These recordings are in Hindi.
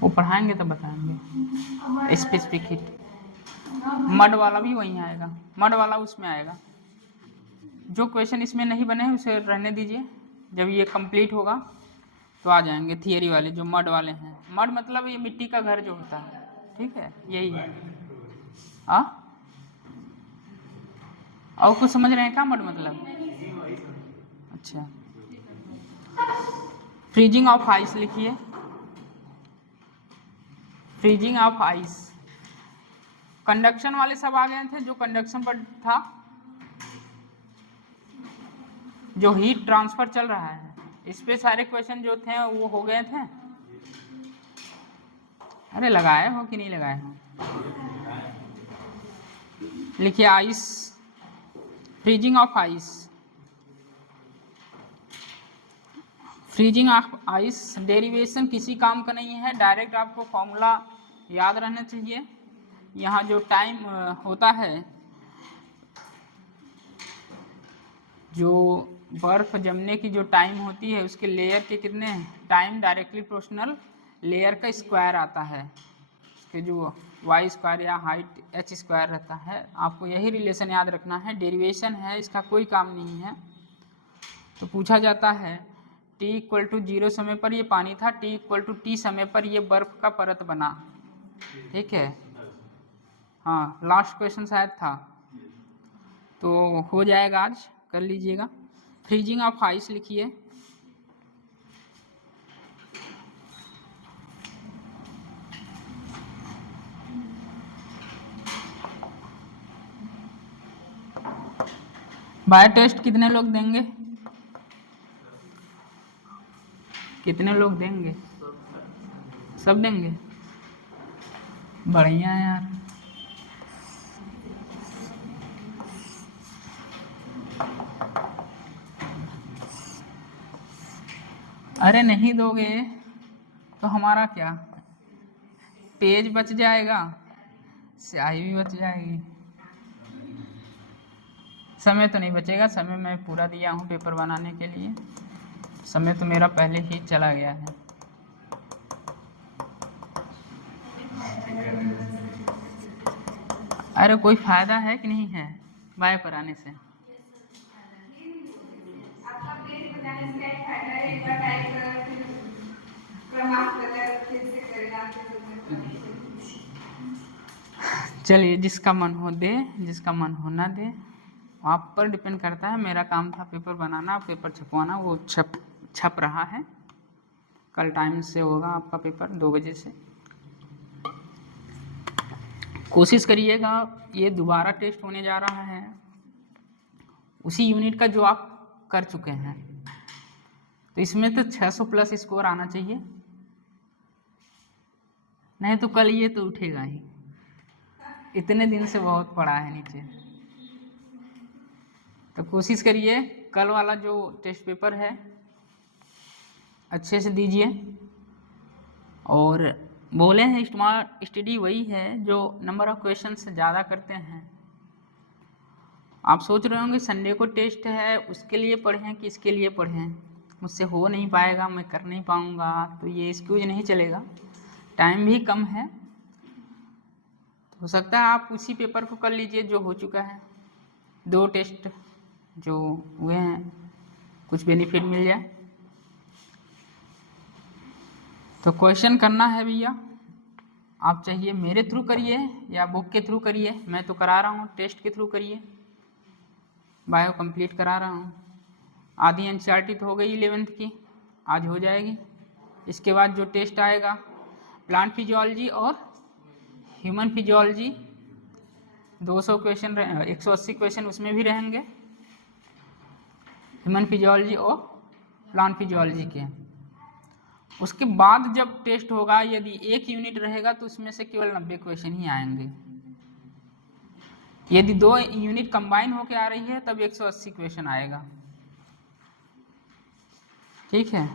वो पढ़ाएंगे तो बताएंगे। स्पेसिफिक हीट मड वाला भी वहीं आएगा, मड वाला उसमें आएगा। जो क्वेश्चन इसमें नहीं बने हैं उसे रहने दीजिए, जब ये कंप्लीट होगा तो आ जाएंगे थियरी वाले जो मड वाले हैं। मड मतलब ये मिट्टी का घर जो होता है, ठीक है, यही है। और कुछ समझ रहे हैं क्या मड मतलब? अच्छा, फ्रीजिंग ऑफ आइस लिखिए। फ्रीजिंग ऑफ आइस, कंडक्शन वाले सब आ गए थे, जो कंडक्शन पर था, जो हीट ट्रांसफर चल रहा है, इस पे सारे क्वेश्चन जो थे वो हो गए थे। अरे लगाए हो कि नहीं लगाए हो? लिखिए ice, freezing of ice. Freezing of ice derivation किसी काम का नहीं है, डायरेक्ट आपको फॉर्मूला याद रहना चाहिए। यहाँ जो टाइम होता है, जो बर्फ जमने की जो टाइम होती है उसके लेयर के कितने टाइम डायरेक्टली प्रोपोर्शनल लेयर का स्क्वायर आता है, उसके जो वाई स्क्वायर या हाइट एच स्क्वायर रहता है। आपको यही रिलेशन याद रखना है, डेरिवेशन है, इसका कोई काम नहीं है। तो पूछा जाता है t इक्वल टू 0 समय पर ये पानी था, t इक्वल टू t समय पर ये बर्फ का परत बना, ठीक है। हाँ, लास्ट क्वेश्चन शायद था, तो हो जाएगा, आज कर लीजिएगा। फ्रीजिंग ऑफ आइस लिखिए। बायो टेस्ट कितने लोग देंगे? कितने लोग देंगे? सब देंगे? बढ़िया है यार। अरे नहीं दोगे तो हमारा क्या, पेज बच जाएगा, स्याही भी बच जाएगी। समय तो नहीं बचेगा, समय मैं पूरा दिया हूँ पेपर बनाने के लिए, समय तो मेरा पहले ही चला गया है। अरे कोई फायदा है कि नहीं है बायो कराने से? चलिए, जिसका मन हो दे, जिसका मन हो ना दे, आप पर डिपेंड करता है। मेरा काम था पेपर बनाना, पेपर छपवाना, वो छप रहा है। कल टाइम से होगा आपका पेपर 2 बजे से। कोशिश करिएगा, ये दोबारा टेस्ट होने जा रहा है उसी यूनिट का जो आप कर चुके हैं, तो इसमें तो 600 प्लस स्कोर आना चाहिए, नहीं तो कल ये तो उठेगा ही। इतने दिन से बहुत पड़ा है नीचे, तो कोशिश करिए कल वाला जो टेस्ट पेपर है अच्छे से दीजिए। और बोले हैं स्मार्ट स्टडी वही है जो नंबर ऑफ क्वेश्चन से ज़्यादा करते हैं। आप सोच रहे होंगे संडे को टेस्ट है उसके लिए पढ़ें कि इसके लिए पढ़ें, मुझसे हो नहीं पाएगा, मैं कर नहीं पाऊँगा, तो ये एक्सक्यूज नहीं चलेगा। टाइम भी कम है, हो सकता है आप उसी पेपर को कर लीजिए जो हो चुका है। 2 टेस्ट जो हुए हैं कुछ बेनिफिट मिल जाए। तो क्वेश्चन करना है भैया, आप चाहिए मेरे थ्रू करिए या बुक के थ्रू करिए, मैं तो करा रहा हूँ टेस्ट के थ्रू करिए, बायो कंप्लीट करा रहा हूँ। आधी एनसीईआरटी तो हो गई 11th की, आज हो जाएगी। इसके बाद जो टेस्ट आएगा प्लांट फिजियोलॉजी और ह्यूमन फिजियोलॉजी, 200 क्वेश्चन 180 क्वेश्चन उसमें भी रहेंगे, ह्यूमन फिजियोलॉजी और प्लांट फिजियोलॉजी के। उसके बाद जब टेस्ट होगा, यदि एक यूनिट रहेगा तो उसमें से केवल 90 क्वेश्चन ही आएंगे। यदि 2 यूनिट कंबाइन होकर आ रही है तब 180 क्वेश्चन आएगा, ठीक है।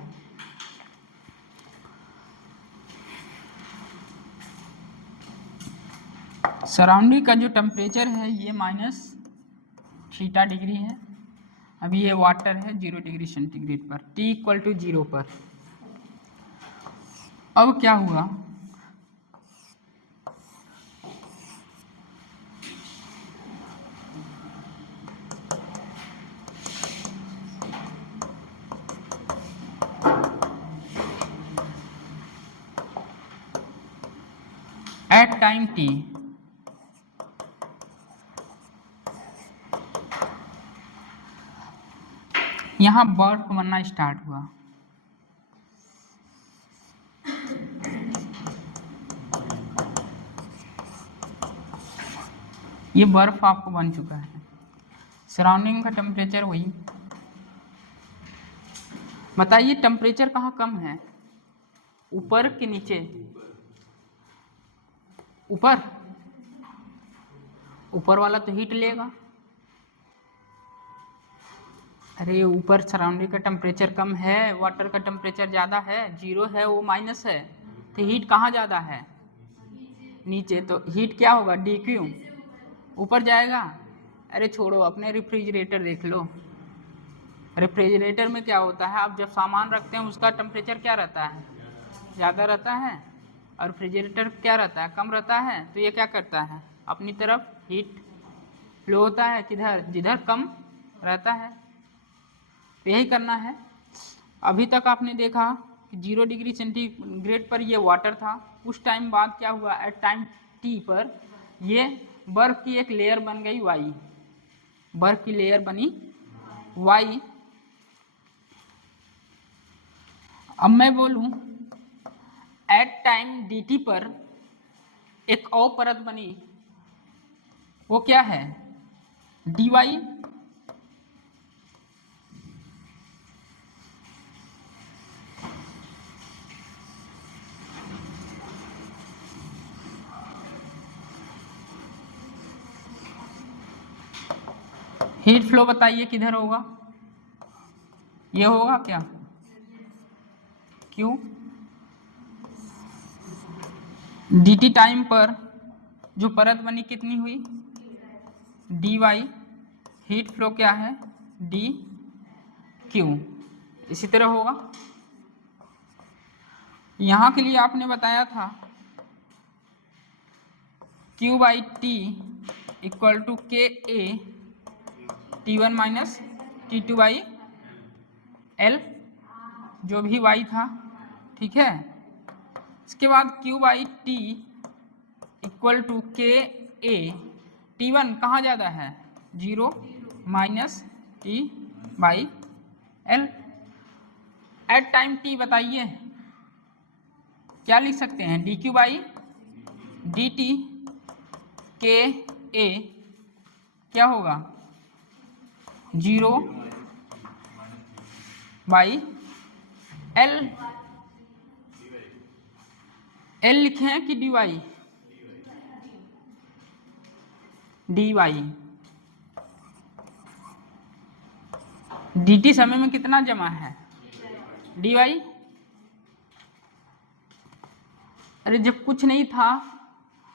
सराउंडिंग का जो टेम्परेचर है ये -θ डिग्री है, अभी ये वाटर है 0 डिग्री सेंटीग्रेड पर, T इक्वल टू 0 पर। अब क्या हुआ, एट टाइम T यहाँ बर्फ बनना स्टार्ट हुआ। ये बर्फ आपको बन चुका है, सराउंडिंग का टेम्परेचर वही। बताइए टेम्परेचर कहाँ कम है, ऊपर कि नीचे? ऊपर। ऊपर वाला तो हीट लेगा। अरे ऊपर सराउंडिंग का टेम्परेचर कम है, वाटर का टेम्परेचर ज़्यादा है, 0 है, वो माइनस है, तो हीट कहाँ ज़्यादा है? नीचे। तो हीट क्या होगा, dq ऊपर जाएगा। अरे छोड़ो, अपने रेफ्रिजरेटर देख लो। रेफ्रिजरेटर में क्या होता है, आप जब सामान रखते हैं उसका टेम्परेचर क्या रहता है, ज़्यादा रहता है, और रेफ्रिजरेटर क्या रहता है, कम रहता है। तो ये क्या करता है, अपनी तरफ हीट फ्लो होता है, किधर, जिधर कम रहता है। तो यही करना है। अभी तक आपने देखा कि 0 डिग्री सेंटीग्रेड पर ये वाटर था, उस टाइम बाद क्या हुआ, एट टाइम T पर ये बर्फ की एक लेयर बन गई वाई, बर्फ की लेयर बनी वाई। अब मैं बोलूं एट टाइम dt पर एक और परत बनी, वो क्या है, dy। हीट फ्लो बताइए किधर होगा, ये होगा क्या, क्यों? dt टाइम पर जो परत बनी कितनी हुई, dy। हीट फ्लो क्या है, dq। इसी तरह होगा। यहाँ के लिए आपने बताया था q by T equal to K A T1 minus T2 by L, जो भी y था, ठीक है। इसके बाद q by T equal to K A, T1 कहाँ ज़्यादा है, 0 minus T by L. At time T बताइए क्या लिख सकते हैं, dq बाई dt के ए क्या होगा, 0 बाई एल। एल लिखे हैं कि dy, dy। dt समय में कितना जमा है, dy। अरे जब कुछ नहीं था,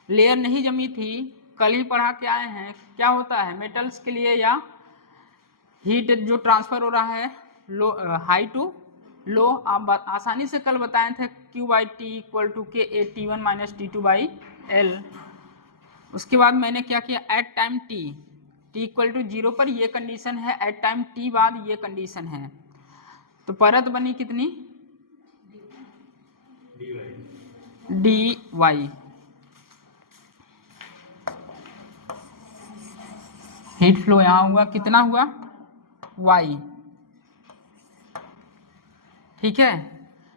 लेयर नहीं जमी थी, कल ही पढ़ा के आए हैं, क्या होता है मेटल्स के लिए, या हीट जो ट्रांसफर हो रहा है लो, हाई टू लो। आप आसानी से कल बताए थे q by T equal to K A T1 minus T2 by L. उसके बाद मैंने क्या किया, at time t equal to 0 पर ये कंडीशन है, एट टाइम t बाद ये कंडीशन है, तो परत बनी कितनी, dy। हीट फ्लो यहाँ हुआ, कितना हुआ, y, ठीक है।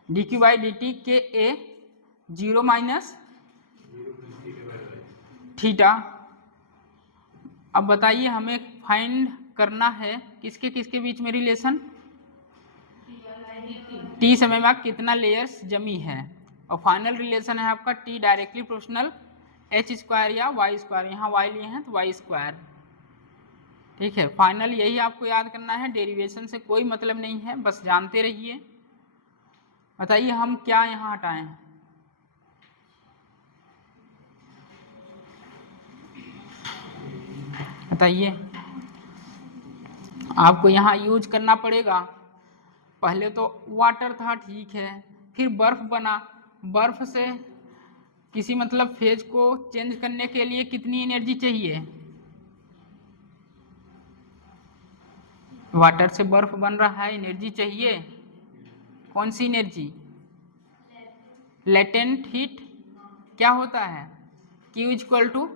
dq बाई dt के ए 0 माइनस थीटा। अब बताइए हमें फाइंड करना है किसके किसके बीच में रिलेशन, t समय में कितना लेयर्स जमी है, और फाइनल रिलेशन है आपका t directly proportional h square या y स्क्वायर, यहाँ y लिए हैं तो y स्क्वायर, ठीक है। फाइनल यही आपको याद करना है, डेरिवेशन से कोई मतलब नहीं है, बस जानते रहिए। बताइए हम क्या यहाँ हटाएं, बताइए। आपको यहाँ यूज करना पड़ेगा। पहले तो वाटर था, ठीक है, फिर बर्फ बना। बर्फ से किसी मतलब फेज को चेंज करने के लिए कितनी एनर्जी चाहिए? वाटर से बर्फ बन रहा है, एनर्जी चाहिए। कौन सी एनर्जी? Latent heat. क्या होता है? Q equal to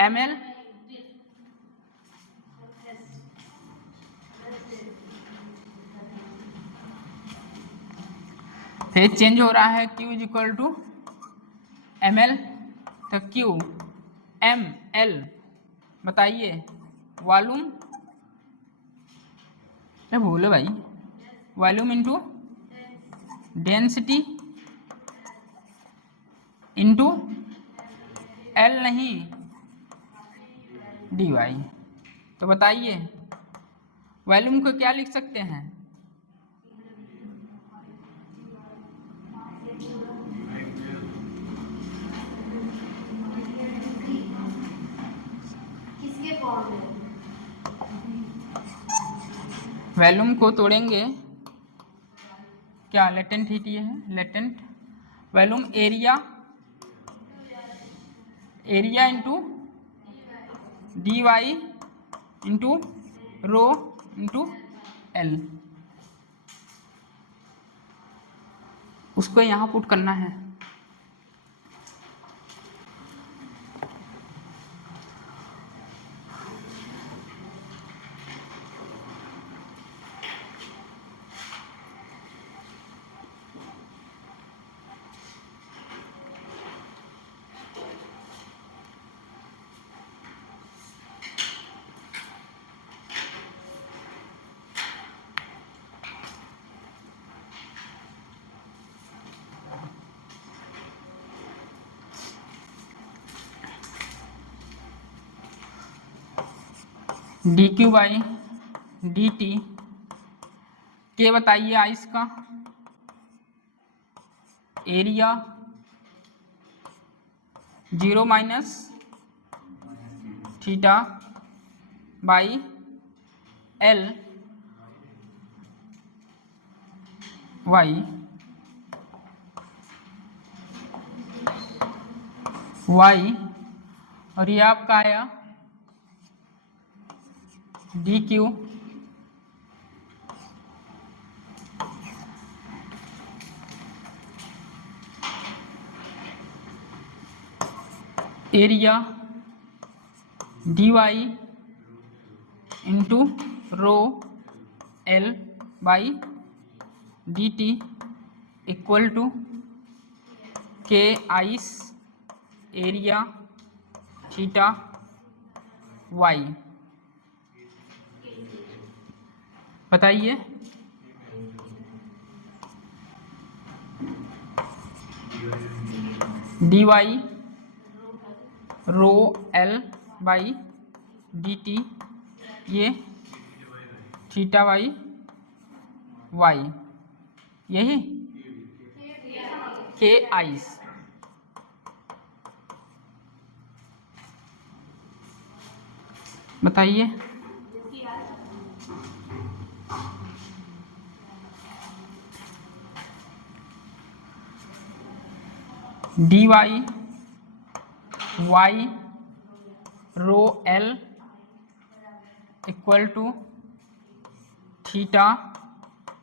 ml। Phase change हो रहा है, Q इक्वल टू ml। तो Q ml, बताइए वॉल्यूम, बोलो भाई, volume into density into L, नहीं डी वाई। तो बताइए वॉल्यूम को क्या लिख सकते हैं? किसके फॉर्म में? वॉल्यूम को तोड़ेंगे, क्या लेटेंट हीट ये है, latent volume area, area into D Y into rho into L. उसको यहाँ पुट करना है। D Q by D T K, बताइए आइस का area 0 minus theta by L Y, Y, और ये आपका आया D Q area D Y into rho L by D T equal to K ice area theta Y. बताइए D Y rho L by D T, ये थीटा वाई वाई, यही के आइस। बताइए D y y rho L equal to theta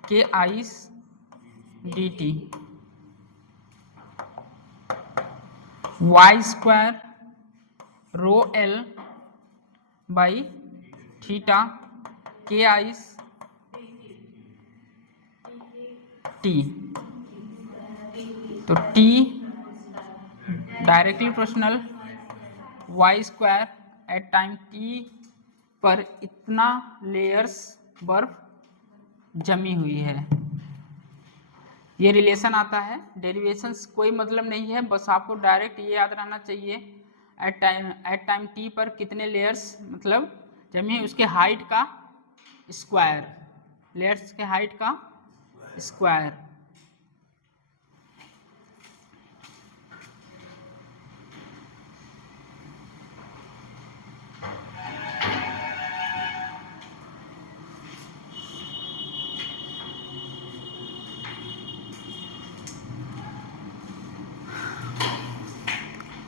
K ice d t, y square rho L by theta K ice t. तो t directly proportional Y square at time t पर इतना लेयर्स बर्फ जमी हुई है। ये रिलेशन आता है, डेरिवेशंस कोई मतलब नहीं है, बस आपको डायरेक्ट ये याद रहना चाहिए एट टाइम टी पर कितने लेयर्स मतलब जमी है, उसके हाइट का स्क्वायर, लेयर्स के हाइट का स्क्वायर।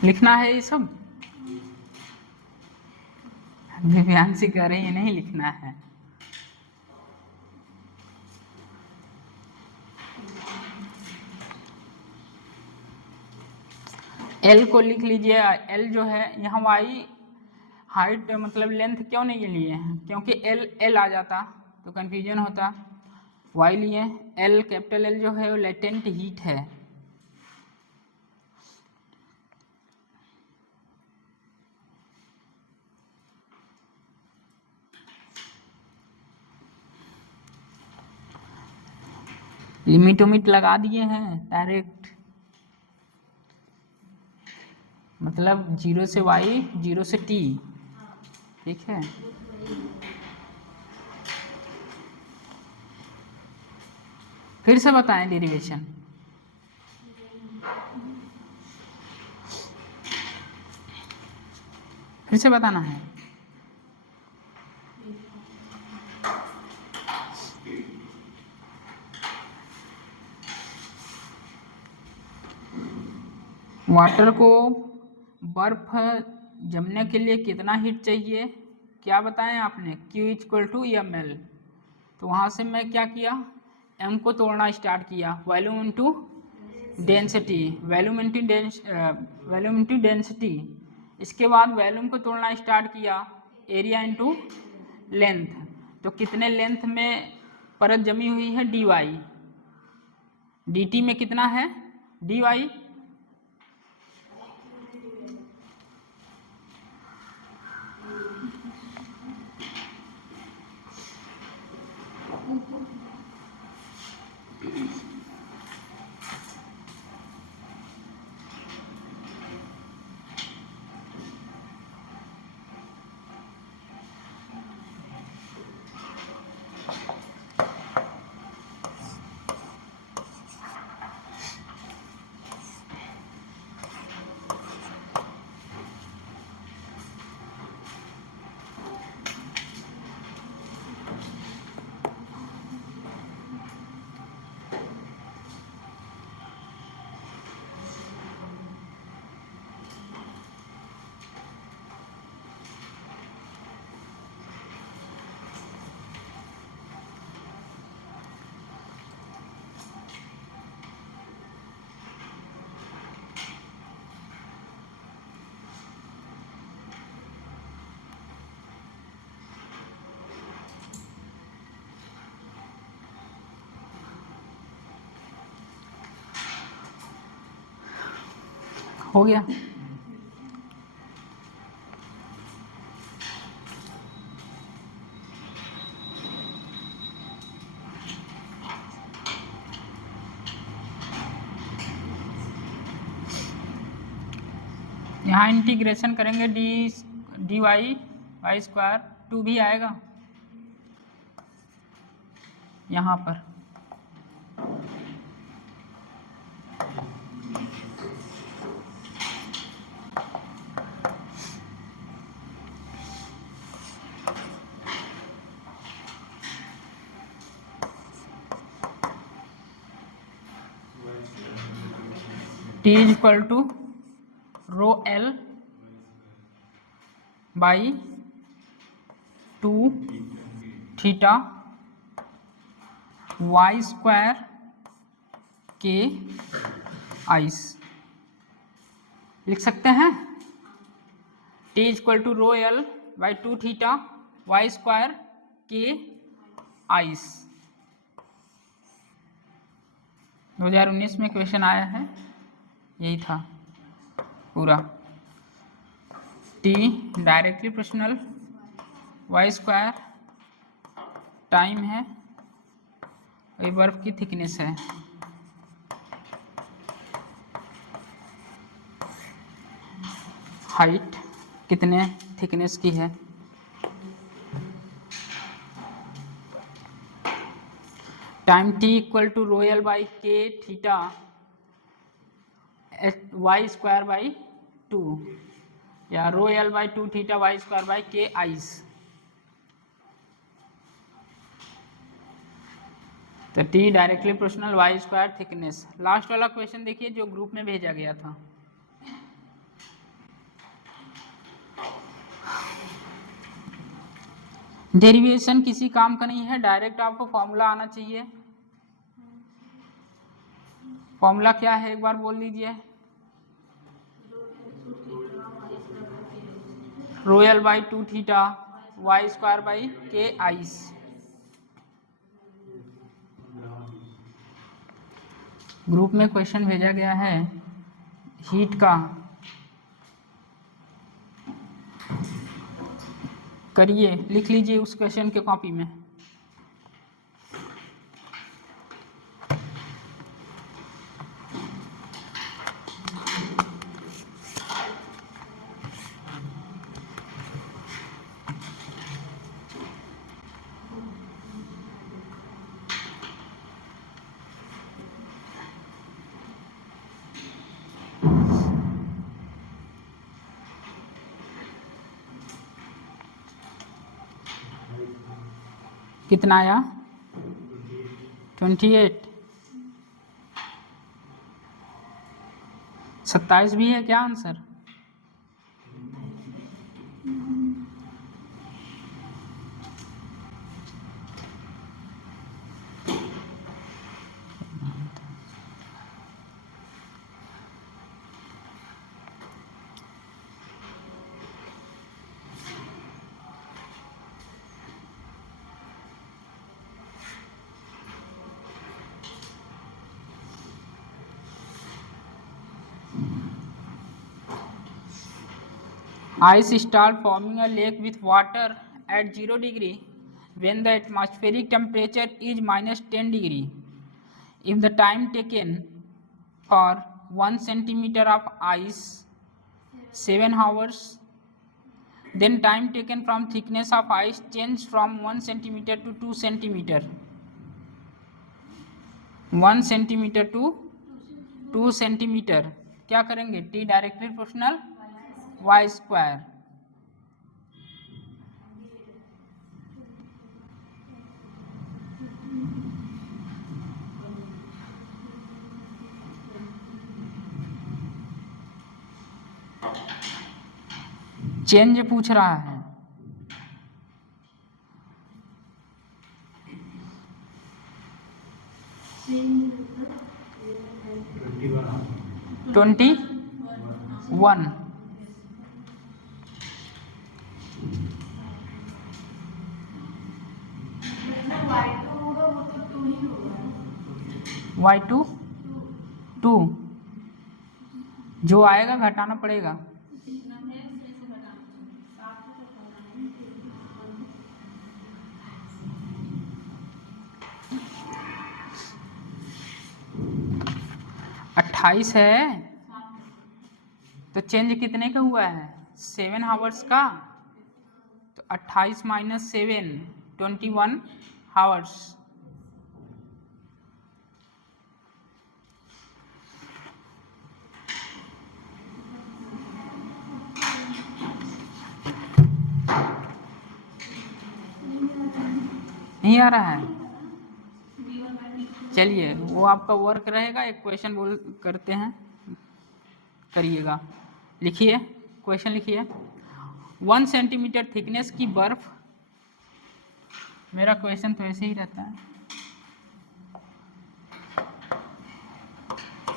लिखना है ये सब। दिव्यांशी कह रही है नहीं लिखना है। एल को लिख लीजिए। एल जो है यहाँ वाई हाइट मतलब लेंथ क्यों नहीं लिए हैं, क्योंकि एल एल आ जाता तो कन्फ्यूजन होता। वाई लिए। एल कैपिटल एल जो है वो लेटेंट हीट है। लिमिट उमिट लगा दिए हैं डायरेक्ट, मतलब 0 से वाई 0 से टी, ठीक है। फिर से बताएं डेरिवेशन। फिर से बताना है। वाटर को बर्फ जमने के लिए कितना हीट चाहिए, क्या बताएं आपने, Q equal to M L. तो वहाँ से मैं क्या किया, m को तोड़ना स्टार्ट किया, volume into density, volume into density. इसके बाद वॉल्यूम को तोड़ना स्टार्ट किया, एरिया इंटू लेंथ। तो कितने लेंथ में परत जमी हुई है, dy। dt में कितना है, dy। हो गया। यहाँ इंटीग्रेशन करेंगे डी वाई स्क्वायर 2 भी आएगा यहाँ पर। T is equal to rho L by 2 theta Y square K ice लिख सकते हैं। T is equal to rho L by 2 theta Y square K ice. 2019 में क्वेश्चन आया है, यही था पूरा। T directly proportional Y square time है, ये बर्फ की थिकनेस है। हाइट कितने थिकनेस की है, time T equal to rho L by K theta Y square by 2 या rho L by 2 theta Y square by K ice. तो T directly proportional Y square thickness. Last वाला क्वेश्चन देखिए जो ग्रुप में भेजा गया था। डेरिवेशन किसी काम का नहीं है, डायरेक्ट आपको फॉर्मूला आना चाहिए। फॉर्मूला क्या है एक बार बोल दीजिए। Rho L by 2 theta Y square by K ice. Group में क्वेश्चन भेजा गया है हीट का, करिए, लिख लीजिए उस क्वेश्चन के कॉपी में। कितना आया? 28। 27 भी है क्या answer? Ice start forming a lake with water at 0 degree when the atmospheric temperature is -10 degree. If the time taken for 1 centimeter of ice 7 hours, then time taken from thickness of ice change from 1 centimeter to 2 centimeter. 1 centimeter to 2 centimeter क्या करेंगे? T directly proportional Y square. Change पूछ रहा है। Twenty one. y2 2 जो आएगा घटाना पड़ेगा। अट्ठाईस है तो चेंज कितने का हुआ है? 7 आवर्स का। तो 28 माइनस 7 21 आवर्स। नहीं आ रहा है? चलिए वो आपका वर्क रहेगा। एक क्वेश्चन बोल करते हैं, करिएगा। लिखिए क्वेश्चन, लिखिए 1 सेंटीमीटर थिकनेस की बर्फ, मेरा क्वेश्चन तो ऐसे ही रहता है,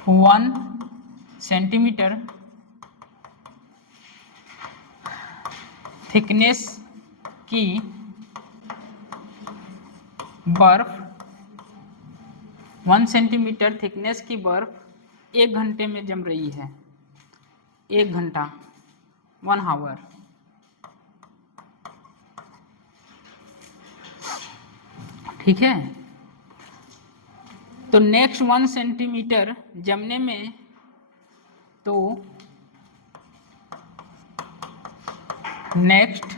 1 सेंटीमीटर थिकनेस की बर्फ, 1 सेंटीमीटर थिकनेस की बर्फ 1 घंटे में जम रही है। 1 घंटा 1 आवर। ठीक है, तो नेक्स्ट 1 सेंटीमीटर जमने में, तो नेक्स्ट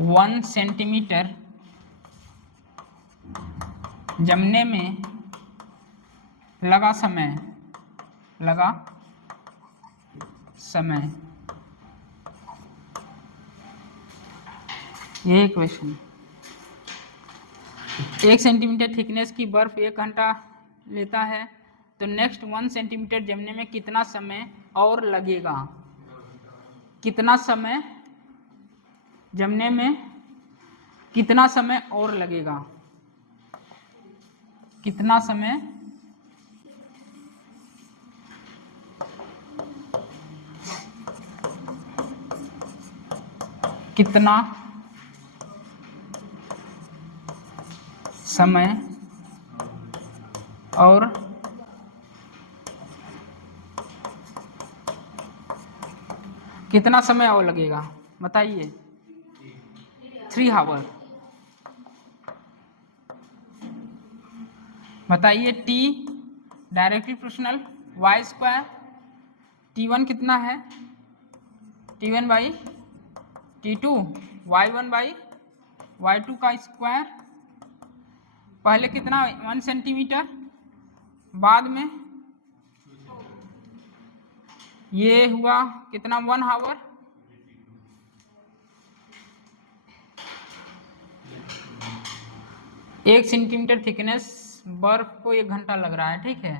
1 सेंटीमीटर जमने में लगा समय, लगा समय, यही क्वेश्चन। 1 सेंटीमीटर थिकनेस की बर्फ 1 घंटा लेता है, तो नेक्स्ट 1 सेंटीमीटर जमने में कितना समय और लगेगा? कितना समय जमने में कितना समय और लगेगा, कितना समय कितना समय और कितना समय और लगेगा, बताइए। 3 आवर। बताइए T directly proportional Y square, T1 कितना है, T1 by T2, Y1 by Y2 का स्क्वायर। पहले कितना 1 सेंटीमीटर, बाद में ये हुआ कितना 1 आवर। एक सेंटीमीटर थिकनेस बर्फ को 1 घंटा लग रहा है, ठीक है।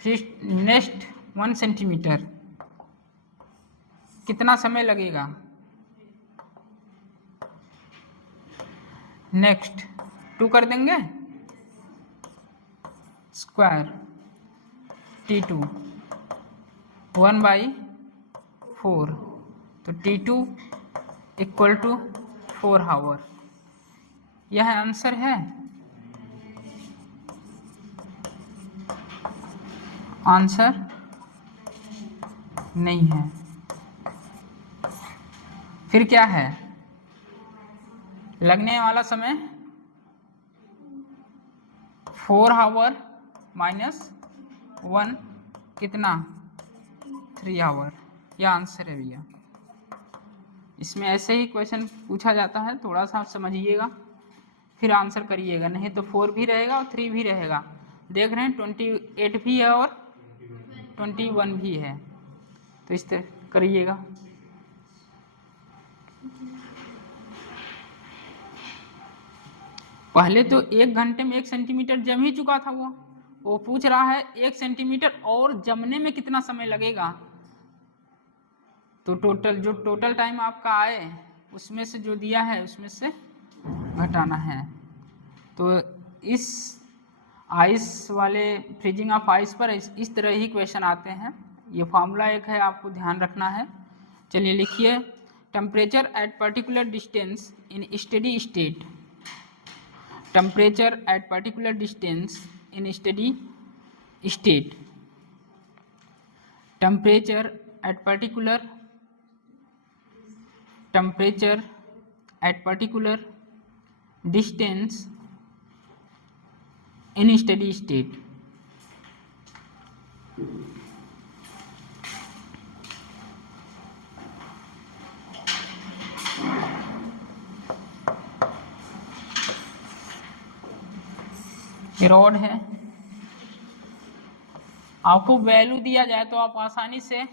फिर नेक्स्ट 1 सेंटीमीटर कितना समय लगेगा, नेक्स्ट 2 कर देंगे स्क्वायर T2 1/4, तो T2 इक्वल टू 4 आवर। यह आंसर है, आंसर नहीं है। फिर क्या है, लगने वाला समय 4 आवर माइनस 1 कितना 3 आवर। यह आंसर है भैया। इसमें ऐसे ही क्वेश्चन पूछा जाता है, थोड़ा सा समझिएगा फिर आंसर करिएगा, नहीं तो 4 भी रहेगा और 3 भी रहेगा। देख रहे हैं 28 भी है और 21 भी है, तो इस तरह करिएगा। पहले तो 1 घंटे में 1 सेंटीमीटर जम ही चुका था वो पूछ रहा है 1 सेंटीमीटर और जमने में कितना समय लगेगा। तो टोटल टाइम आपका आए उसमें से जो दिया है उसमें से घटाना है। तो इस आइस वाले फ्रीजिंग ऑफ आइस पर इस तरह ही क्वेश्चन आते हैं। ये फार्मूला एक है, आपको ध्यान रखना है। चलिए लिखिए, temperature at particular distance in steady state, temperature at particular distance in steady state, temperature at particular temperature at particular distance in steady state। Rod है, आपको वैल्यू दिया जाए तो आप आसानी से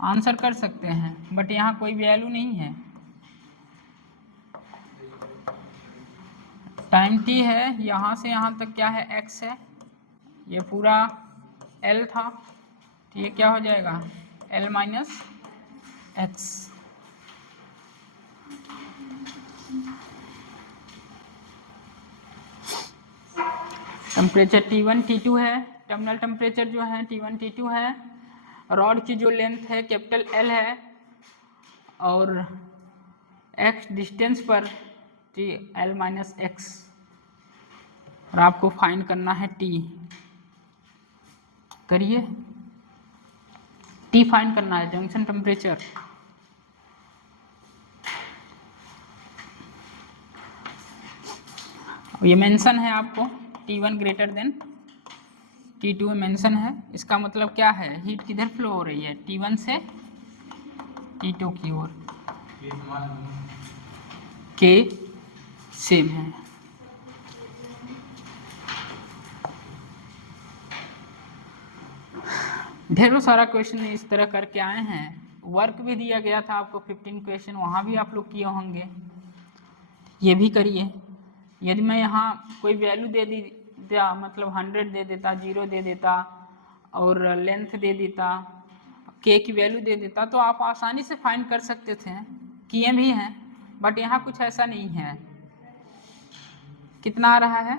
आंसर कर सकते हैं, बट यहाँ कोई वैल्यू नहीं है। टाइम t है, यहाँ से यहाँ तक क्या है x है, ये पूरा l था, तो ये क्या हो जाएगा l minus x। Temperature T1 T2 है, टर्मिनल टेम्परेचर जो है T1 T2 है, रॉड की जो लेंथ है कैपिटल L है, और x डिस्टेंस पर L माइनस एक्स, और आपको फाइंड करना है T। करिए, T फाइंड करना है, जंक्शन टेम्परेचर। ये मेंशन है आपको T1 greater than T2 mention है। इसका मतलब क्या है, हीट किधर फ्लो हो रही है, T1 से T2 की ओर। K सेम है। ढेरों सारा क्वेश्चन इस तरह करके आए हैं। वर्क भी दिया गया था आपको 15 क्वेश्चन, वहाँ भी आप लोग किए होंगे, ये भी करिए। यदि मैं यहाँ कोई वैल्यू दे दिया, मतलब 100 दे देता, 0 दे देता और लेंथ दे देता, K की वैल्यू दे देता, तो आप आसानी से फाइंड कर सकते थे, किए भी हैं। बट यहाँ कुछ ऐसा नहीं है। कितना आ रहा है?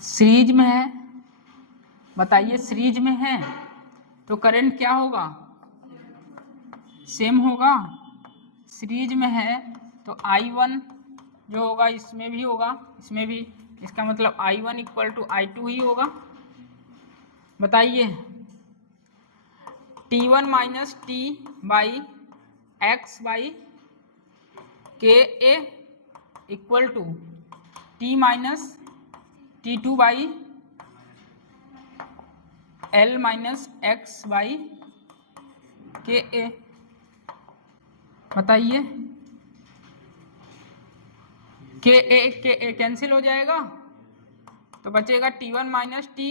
सीरीज में है, बताइए सीरीज में है तो करंट क्या होगा? सेम होगा। सीरीज में है तो I1 जो होगा इसमें भी होगा, इसमें भी, इसका मतलब I1 इक्वल टू I2 ही होगा। बताइए T1 minus t by x by K A equal to t minus T2 by L minus x by K A. बताइए के ए कैंसिल हो जाएगा तो बचेगा T1 minus t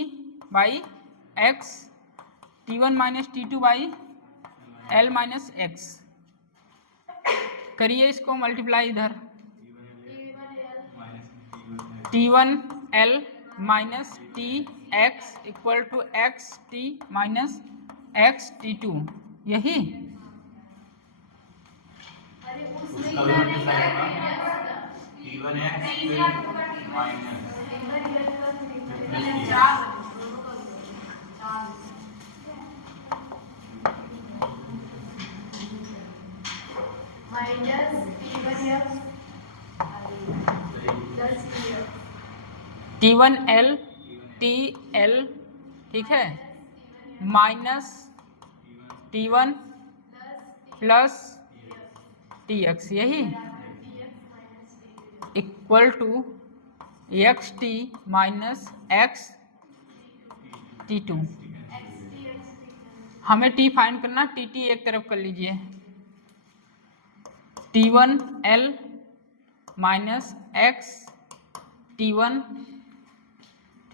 by x, T1 minus T2 by L minus x. करिए इसको मल्टीप्लाई इधर, T1 L minus t x equal to x t minus x T2, यही। T1 एल टी एल, ठीक है, minus T1 plus t x, यही equal to x t minus x T2। हमें टी फाइंड करना, टी टी एक तरफ कर लीजिए। T1 L minus x T1,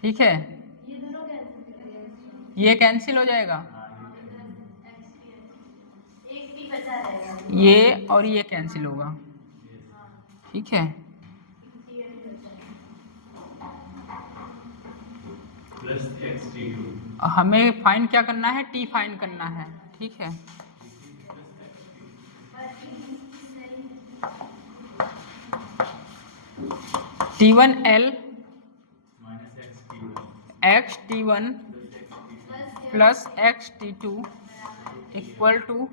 ठीक है, ये कैंसिल हो जाएगा, ये और ये कैंसिल होगा, ठीक है। हमें फाइंड क्या करना है? टी फाइंड करना है, ठीक है। T1 L x T1 plus x T2 equal to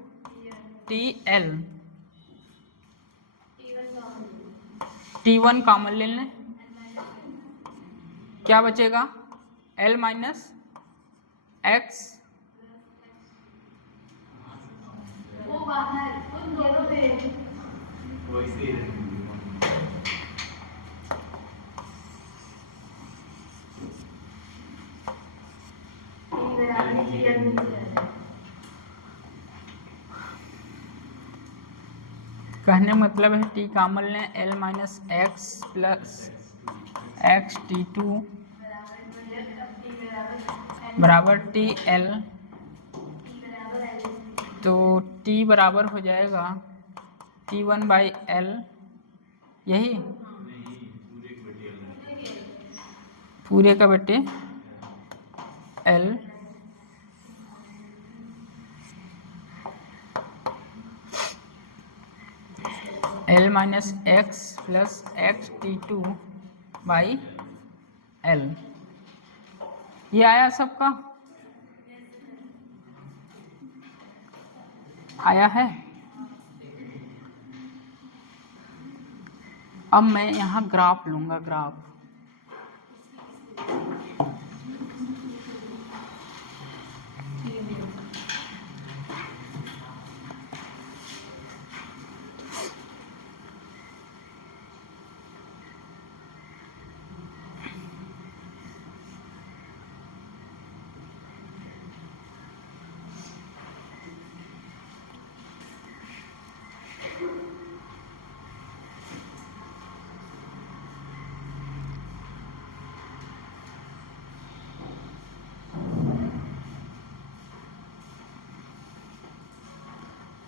T L. T1 common ले लें, क्या बचेगा? एल माइनस एक्स, कहने मतलब है टी कॉमन लें, L minus x plus x T2 बराबर टी एल, तो टी बराबर हो जाएगा T1 बाई एल, यही पूरे का बटे L L minus x plus x T2 by L. ये आया सबका? आया है। अब मैं यहाँ ग्राफ लूँगा, ग्राफ।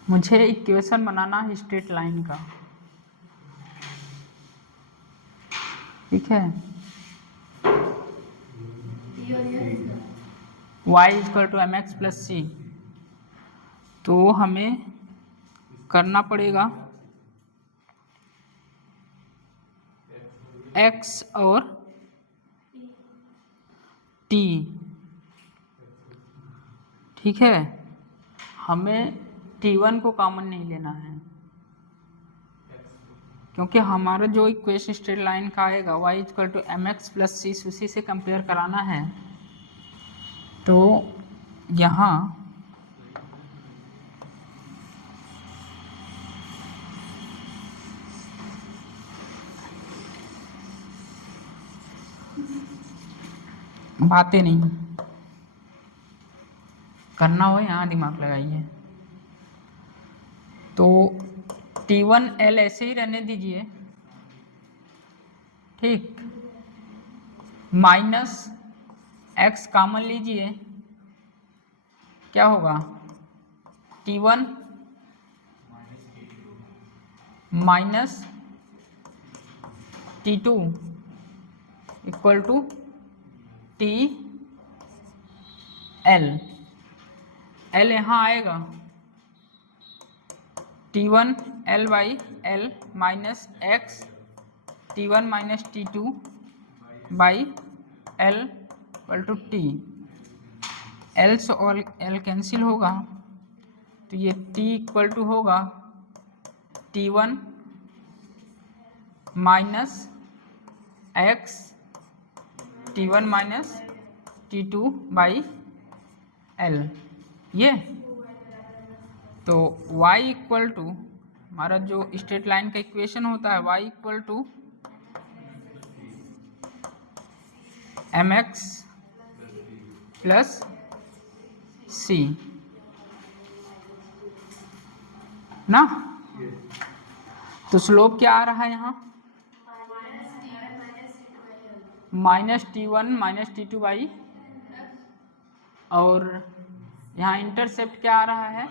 मुझे इक्वेशन बनाना है स्ट्रेट लाइन का। ठीक है। y equal to m x plus c, तो हमें करना पड़ेगा x और t, ठीक है। हमें t1 को कॉमन नहीं लेना है, क्योंकि हमारा जो इक्वेशन स्ट्रेट लाइन का आएगा y equal to m x plus c, उसी से कंपेयर कराना है। तो यहाँ बातें नहीं करना हो, यहाँ दिमाग लगाइए। तो T1L ऐसे ही रहने दीजिए, ठीक। माइनस x कॉमन लीजिए, क्या होगा T1 minus T2 equal to TL, L यहाँ आएगा T1 L by L minus x T1 minus T2 by L equal to T। L से और L कैंसिल होगा, तो ये T इक्वल टू होगा T1 minus x T1 minus T2 by L। ये तो y इक्वल टू हमारा जो स्ट्रेट लाइन का इक्वेशन होता है y equal to m x plus c ना। तो स्लोप क्या आ रहा है यहाँ minus T1 minus T2 by, और यहाँ इंटरसेप्ट क्या आ रहा है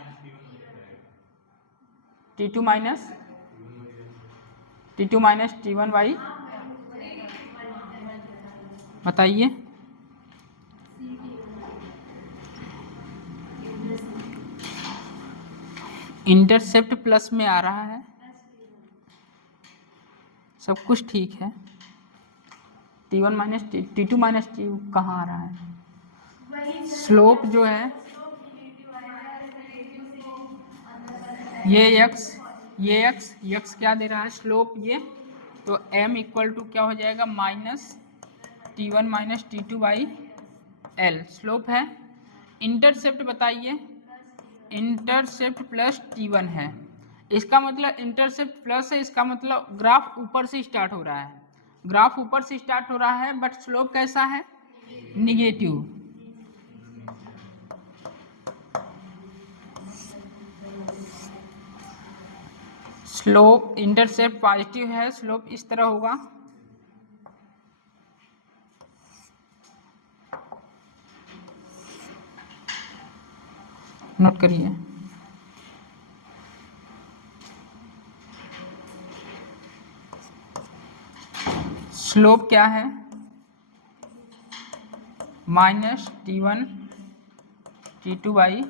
T2 माइनस T1 बाई, बताइए। इंटरसेप्ट प्लस में आ रहा है, सब कुछ ठीक है। T1 minus T2 minus T कहाँ आ रहा है? स्लोप जो है ये x क्या दे रहा है स्लोप ये, तो m इक्वल टू क्या हो जाएगा minus T1 minus T2 by L slope है। इंटरसेप्ट बताइए, इंटरसेप्ट प्लस T1 है, इसका मतलब इंटरसेप्ट प्लस है, इसका मतलब ग्राफ ऊपर से स्टार्ट हो रहा है, ग्राफ ऊपर से स्टार्ट हो रहा है, बट स्लोप कैसा है निगेटिव। स्लोप इंटरसेप्ट पॉजिटिव है, स्लोप इस तरह होगा। नोट करिए। स्लोप क्या है minus T1 T2 by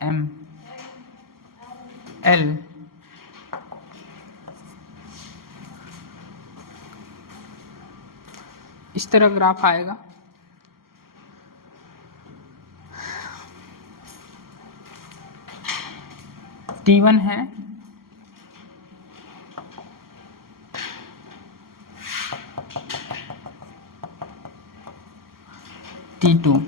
M L। इस तरह ग्राफ आएगा। T1 है T2,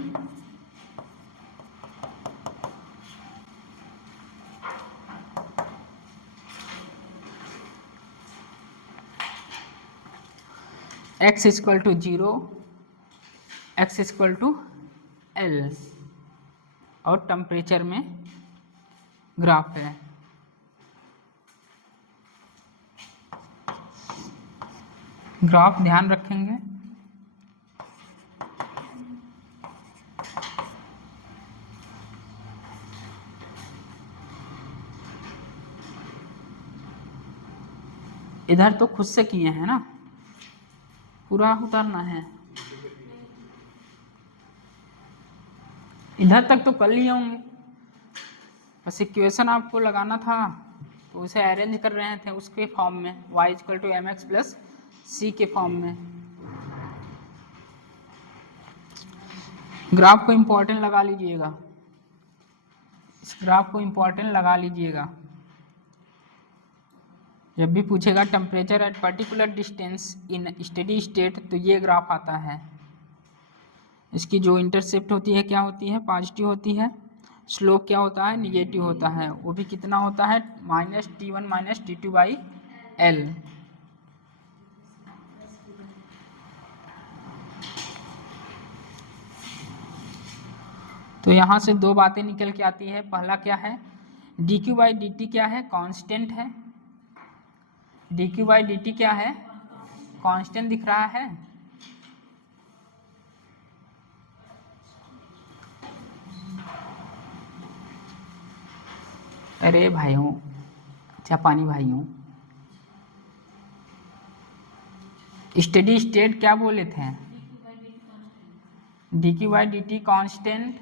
x equal to 0, x equal to L, और टेम्परेचर में ग्राफ है। ग्राफ ध्यान रखेंगे। इधर तो खुद से किए हैं ना, पूरा उतारना है। इधर तक तो कर लिए होंगे, बस इक्वेशन आपको लगाना था तो उसे अरेंज कर रहे थे उसके फॉर्म में, y = mx + c के फॉर्म में। ग्राफ को इम्पोर्टेंट लगा लीजिएगा, इस ग्राफ को इम्पोर्टेंट लगा लीजिएगा। जब भी पूछेगा temperature at particular distance in steady state, तो ये ग्राफ आता है। इसकी जो इंटरसेप्ट होती है क्या होती है, पॉजिटिव होती है। स्लोप क्या होता है, निगेटिव होता है। वो भी कितना होता है, -t1 - t2/L। तो यहाँ से दो बातें निकल के आती है। पहला क्या है, dq/dt क्या है, कांस्टेंट है। dq/dt क्या है, कांस्टेंट दिख रहा है। अरे भाइयों, अच्छा पानी भाइयों, स्टेडी स्टेट क्या बोले थे, dq/dt कांस्टेंट।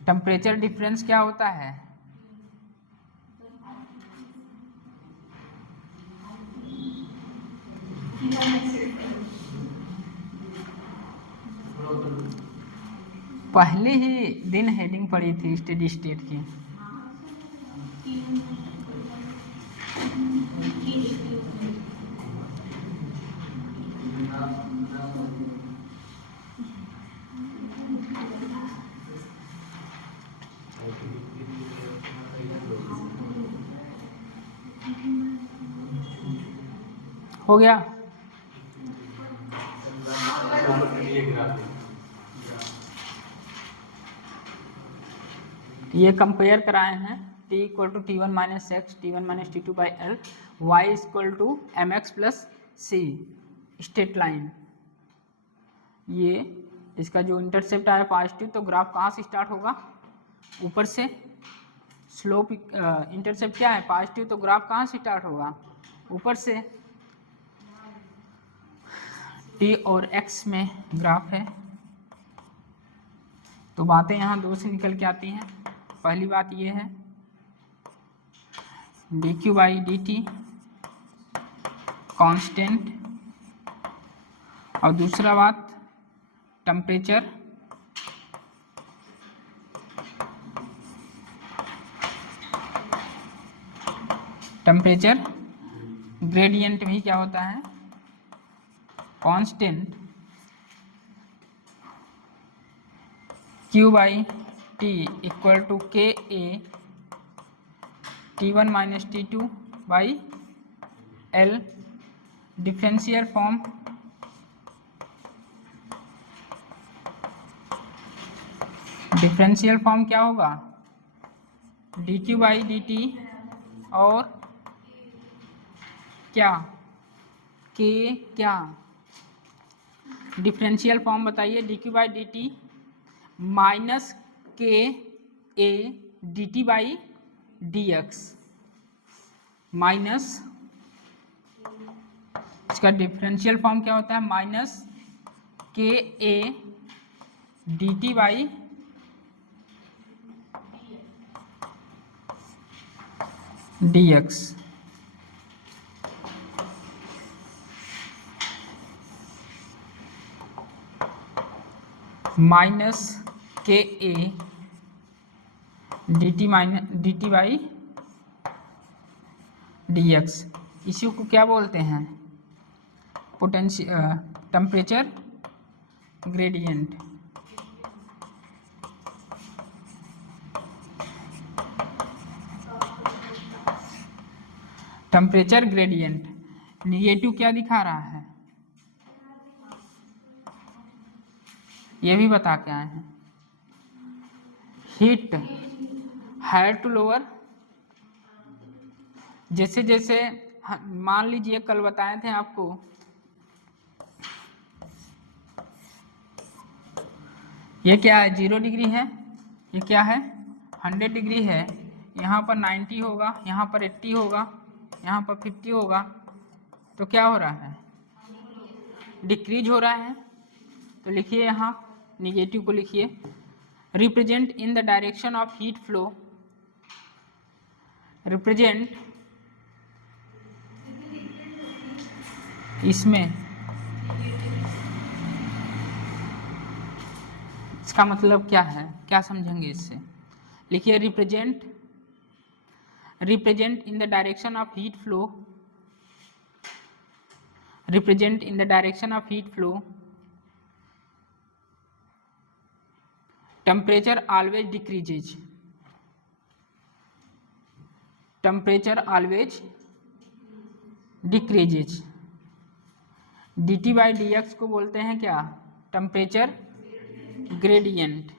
टेम्परेचर डिफरेंस क्या होता है, पहले ही दिन हेडिंग पड़ी थी स्टेडी स्टेट की। हो गया, ये कंपेयर कराए हैं। t = t1 - x t1 - t2/L, y = mx + c, straight line. ये इसका जो इंटरसेप्ट आया पॉजिटिव, तो ग्राफ कहाँ से स्टार्ट होगा, ऊपर से। स्लोप इंटरसेप्ट क्या है, पॉजिटिव, तो ग्राफ कहाँ से स्टार्ट होगा, ऊपर से। t और x में ग्राफ है, तो बातें यहाँ दो से निकल के आती हैं। पहली बात ये है dq/dt कांस्टेंट, और दूसरा बात टेम्परेचर ग्रेडियंट भी क्या होता है, constant. q/t = Ka t1 - t2/L। Differential form क्या होगा, dq/dt और क्या, k, क्या डिफरेंशियल फॉर्म बताइए, dq/dt - Ka dt/dx माइनस, इसका डिफरेंशियल फॉर्म क्या होता है, -Ka dt/dx। -Ka dt/dx। इसी को क्या बोलते हैं, temperature gradient. Temperature gradient negative क्या दिखा रहा है, ये भी बता के आए हैं। हीट हायर टू लोअर, जैसे जैसे मान लीजिए कल बताए थे आपको, ये क्या है, 0 डिग्री है, ये क्या है 100 डिग्री है, यहाँ पर 90 होगा, यहाँ पर 80 होगा, यहाँ पर 50 होगा, तो क्या हो रहा है, डिक्रीज हो रहा है, तो लिखिए यहाँ निगेटिव को लिखिए। Represent in the direction of heat flow, represent इसमें इसका मतलब क्या है, क्या समझेंगे इससे? लिखिए represent in the direction of heat flow, represent in the direction of heat flow, temperature always decreases, temperature always decreases. dt by d x को बोलते हैं क्या? Temperature gradient.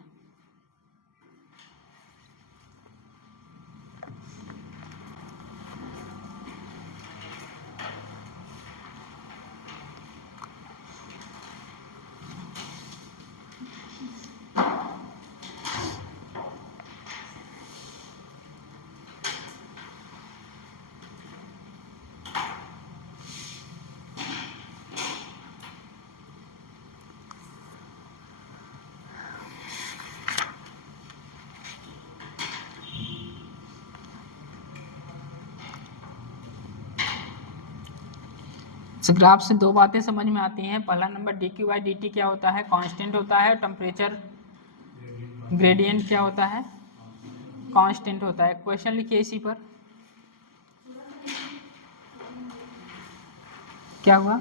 इस ग्राफ से दो बातें समझ में आती हैं। पहला number D Q by D T क्या होता है? कांस्टेंट होता है। टेम्परेचर ग्रेडियंट क्या होता है? कांस्टेंट होता है। क्वेश्चन लिखिए इसी पर। क्या हुआ?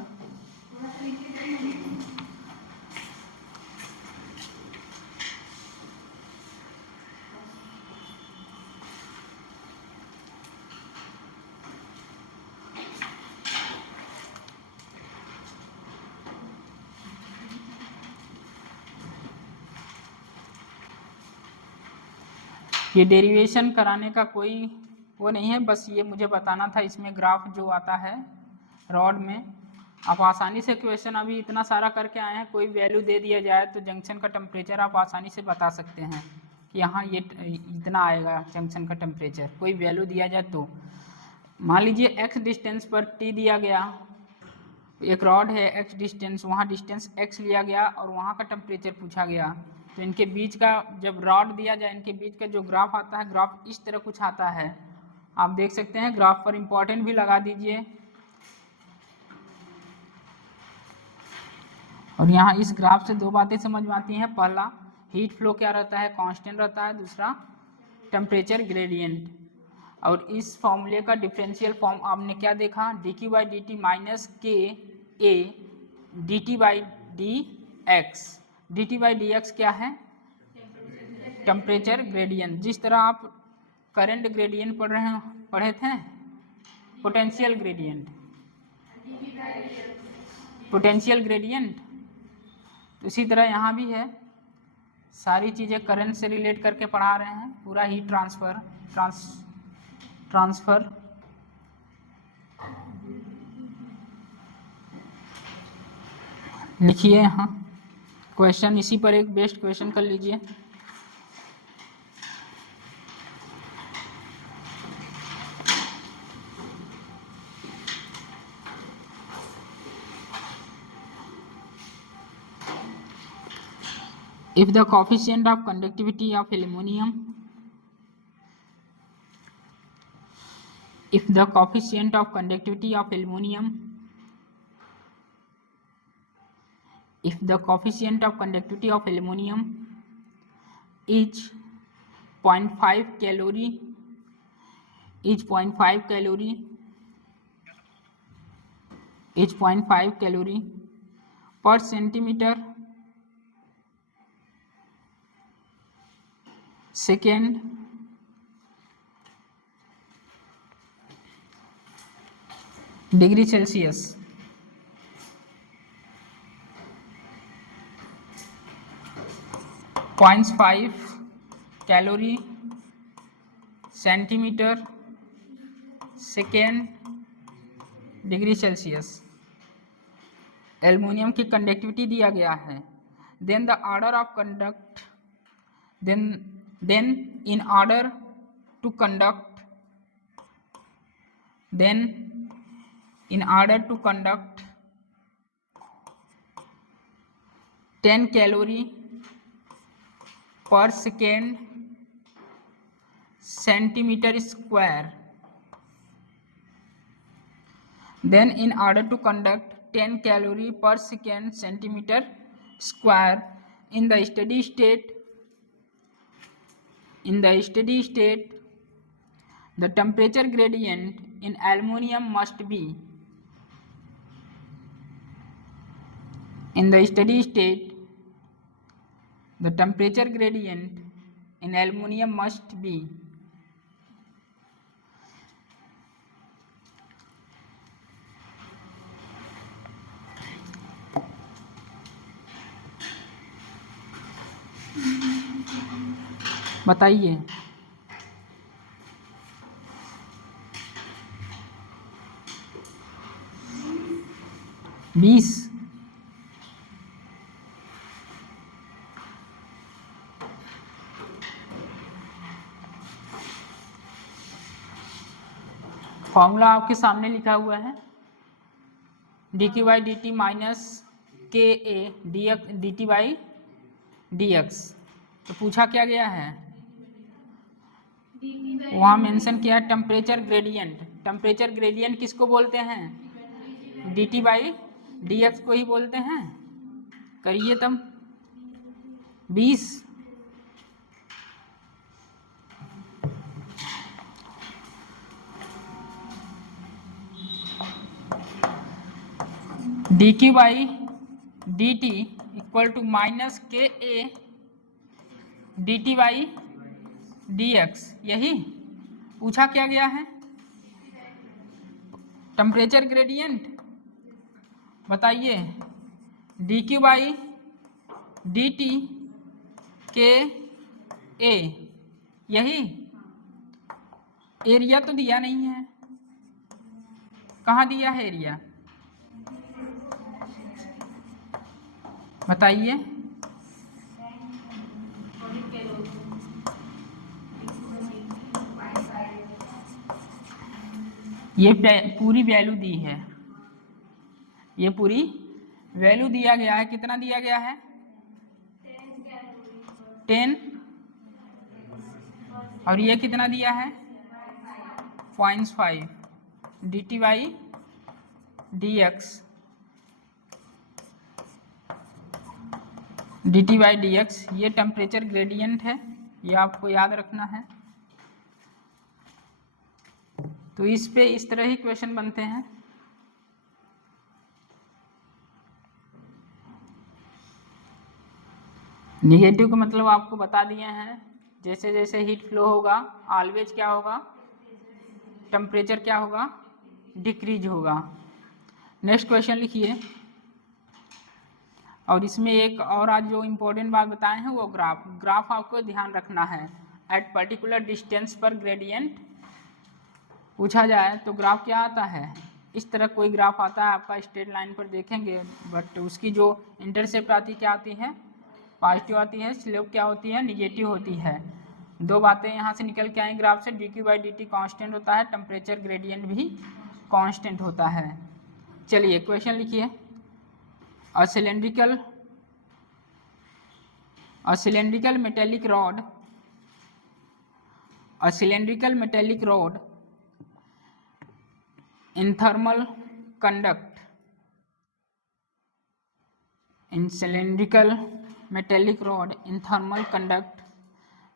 ये डेरिवेशन कराने का कोई वो नहीं है, बस ये मुझे बताना था। इसमें ग्राफ जो आता है रॉड में, आप आसानी से क्वेश्चन अभी इतना सारा करके आए हैं, कोई वैल्यू दे दिया जाए तो जंक्शन का टेम्परेचर आप आसानी से बता सकते हैं कि यहाँ ये इतना आएगा जंक्शन का टेम्परेचर। कोई वैल्यू दिया जाए तो मान लीजिए x डिस्टेंस पर t दिया गया, एक रॉड है x डिस्टेंस, वहाँ डिस्टेंस x लिया गया और वहाँ का टेम्परेचर पूछा गया, तो इनके बीच का जब रॉड दिया जाए, इनके बीच का जो ग्राफ आता है, ग्राफ इस तरह कुछ आता है। आप देख सकते हैं, ग्राफ पर इंपॉर्टेंट भी लगा दीजिए। और यहाँ इस ग्राफ से दो बातें समझ में आती हैं। पहला, हीट फ्लो क्या रहता है? कांस्टेंट रहता है। दूसरा, टेम्परेचर ग्रेडियंट। और इस फॉर्मूले का डिफरेंशियल फॉर्म आपने क्या देखा? D Q by D t minus K A d t by d x. D t by d x क्या है? Temperature gradient. जिस तरह आप करंट ग्रेडियंट पढ़े थे, पोटेंशियल ग्रेडियंट, पोटेंशियल ग्रेडियंट, इसी तरह यहाँ भी है। सारी चीज़ें करंट से रिलेट करके पढ़ा रहे हैं, पूरा हीट ट्रांसफ़र। लिखिए यहाँ क्वेश्चन, इसी पर एक बेस्ट क्वेश्चन कर लीजिए। If the coefficient of conductivity of aluminum, if the coefficient of conductivity of aluminum, if the coefficient of conductivity of aluminum is 0.5 calorie, is 0.5 calorie, is 0.5 calorie per centimeter second degree Celsius, point 5 calorie centimetre second degree Celsius aluminium की कंडक्टिविटी दिया गया है। Then the order of conduct, then in order to conduct, then in order to conduct 10 calorie पर second centimetre square. Then in order to conduct 10 calorie per second centimeter square in the steady state, the temperature gradient in aluminum must be, in the steady state the temperature gradient in aluminum must be बताइए. 20. फॉर्मूला आपके सामने लिखा हुआ है, dq by D t minus K A d t by d x. तो पूछा क्या गया है, वहाँ मेंशन किया है टेम्परेचर ग्रेडियंट. टेम्परेचर ग्रेडियंट किसको बोलते हैं, d t by d x को ही बोलते हैं. करिए तब. 20. D Q by D T equal to minus K A d t by d x. यही पूछा क्या गया है, टेम्परेचर ग्रेडियंट. बताइए, d Q by D T K A. यही एरिया तो दिया नहीं है, कहाँ दिया है एरिया, बताइए. ये पूरी वैल्यू दी है, ये पूरी वैल्यू दिया गया है. कितना दिया गया है, 10. और ये कितना दिया है, 0.5 D t by d x. D t by d x ये टेम्परेचर ग्रेडियंट है, ये आपको याद रखना है. तो इस पे इस तरह ही क्वेश्चन बनते हैं. निगेटिव का मतलब आपको बता दिए हैं, जैसे जैसे हीट फ्लो होगा ऑलवेज क्या होगा, टेम्परेचर क्या होगा, डिक्रीज होगा. नेक्स्ट क्वेश्चन लिखिए. और इसमें एक और आज जो इम्पोर्टेंट बात बताए हैं वो ग्राफ आपको ध्यान रखना है. एट पर्टिकुलर डिस्टेंस पर ग्रेडियंट पूछा जाए तो ग्राफ क्या आता है, इस तरह कोई ग्राफ आता है आपका स्ट्रेट लाइन पर देखेंगे, बट उसकी जो इंटरसेप्ट आती क्या आती है, पॉजिटिव आती है. स्लोप क्या होती है, निगेटिव होती है. दो बातें यहाँ से निकल के आई ग्राफ से, D Q by D T constant होता है, टेम्परेचर ग्रेडियंट भी कॉन्स्टेंट होता है. चलिए क्वेश्चन लिखिए. A cylindrical metallic rod in thermal conduct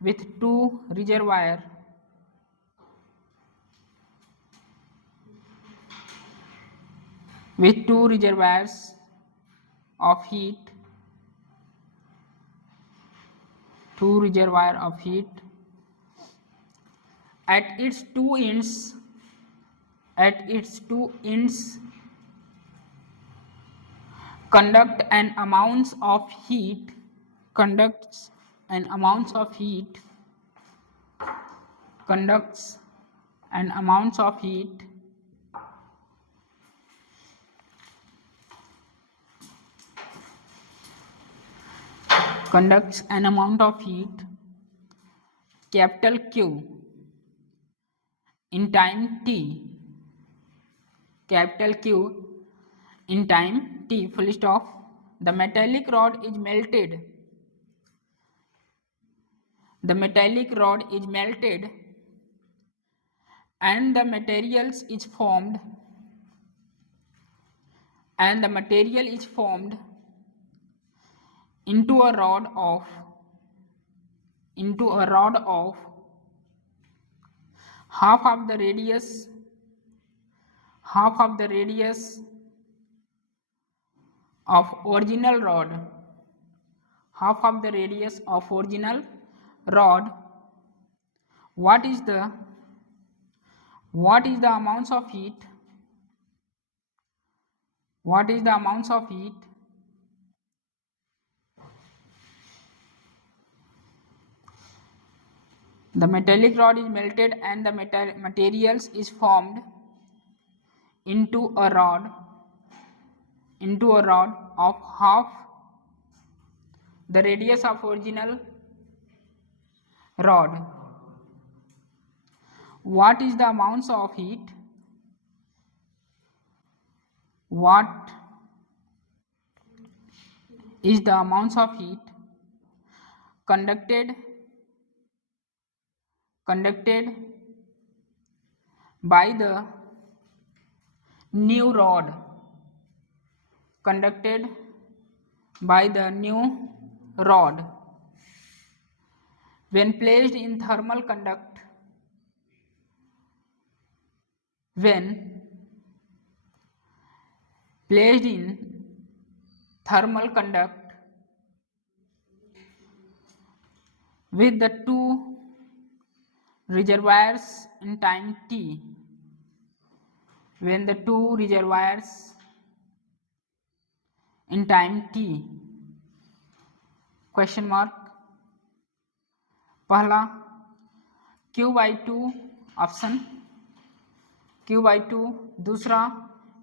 with two reservoirs of heat, at its two ends conducts an amount of heat capital Q in time t, full stop. The metallic rod is melted. The metallic rod is melted and the materials is formed. And the material is formed into a rod of half of the radius of original rod. Half of the radius of original rod. What is the amounts of heat? What is the amounts of heat the metallic rod is melted and the materials is formed into a rod of half the radius of original rod. What is the amounts of heat? What is the amounts of heat conducted by the new rod? Conducted by the new rod when placed in thermal conduct. When placed in thermal conduct with the two reservoirs in time t. When the two reservoirs in time t. Question mark. पहला Q/2 ऑप्शन Q/2, दूसरा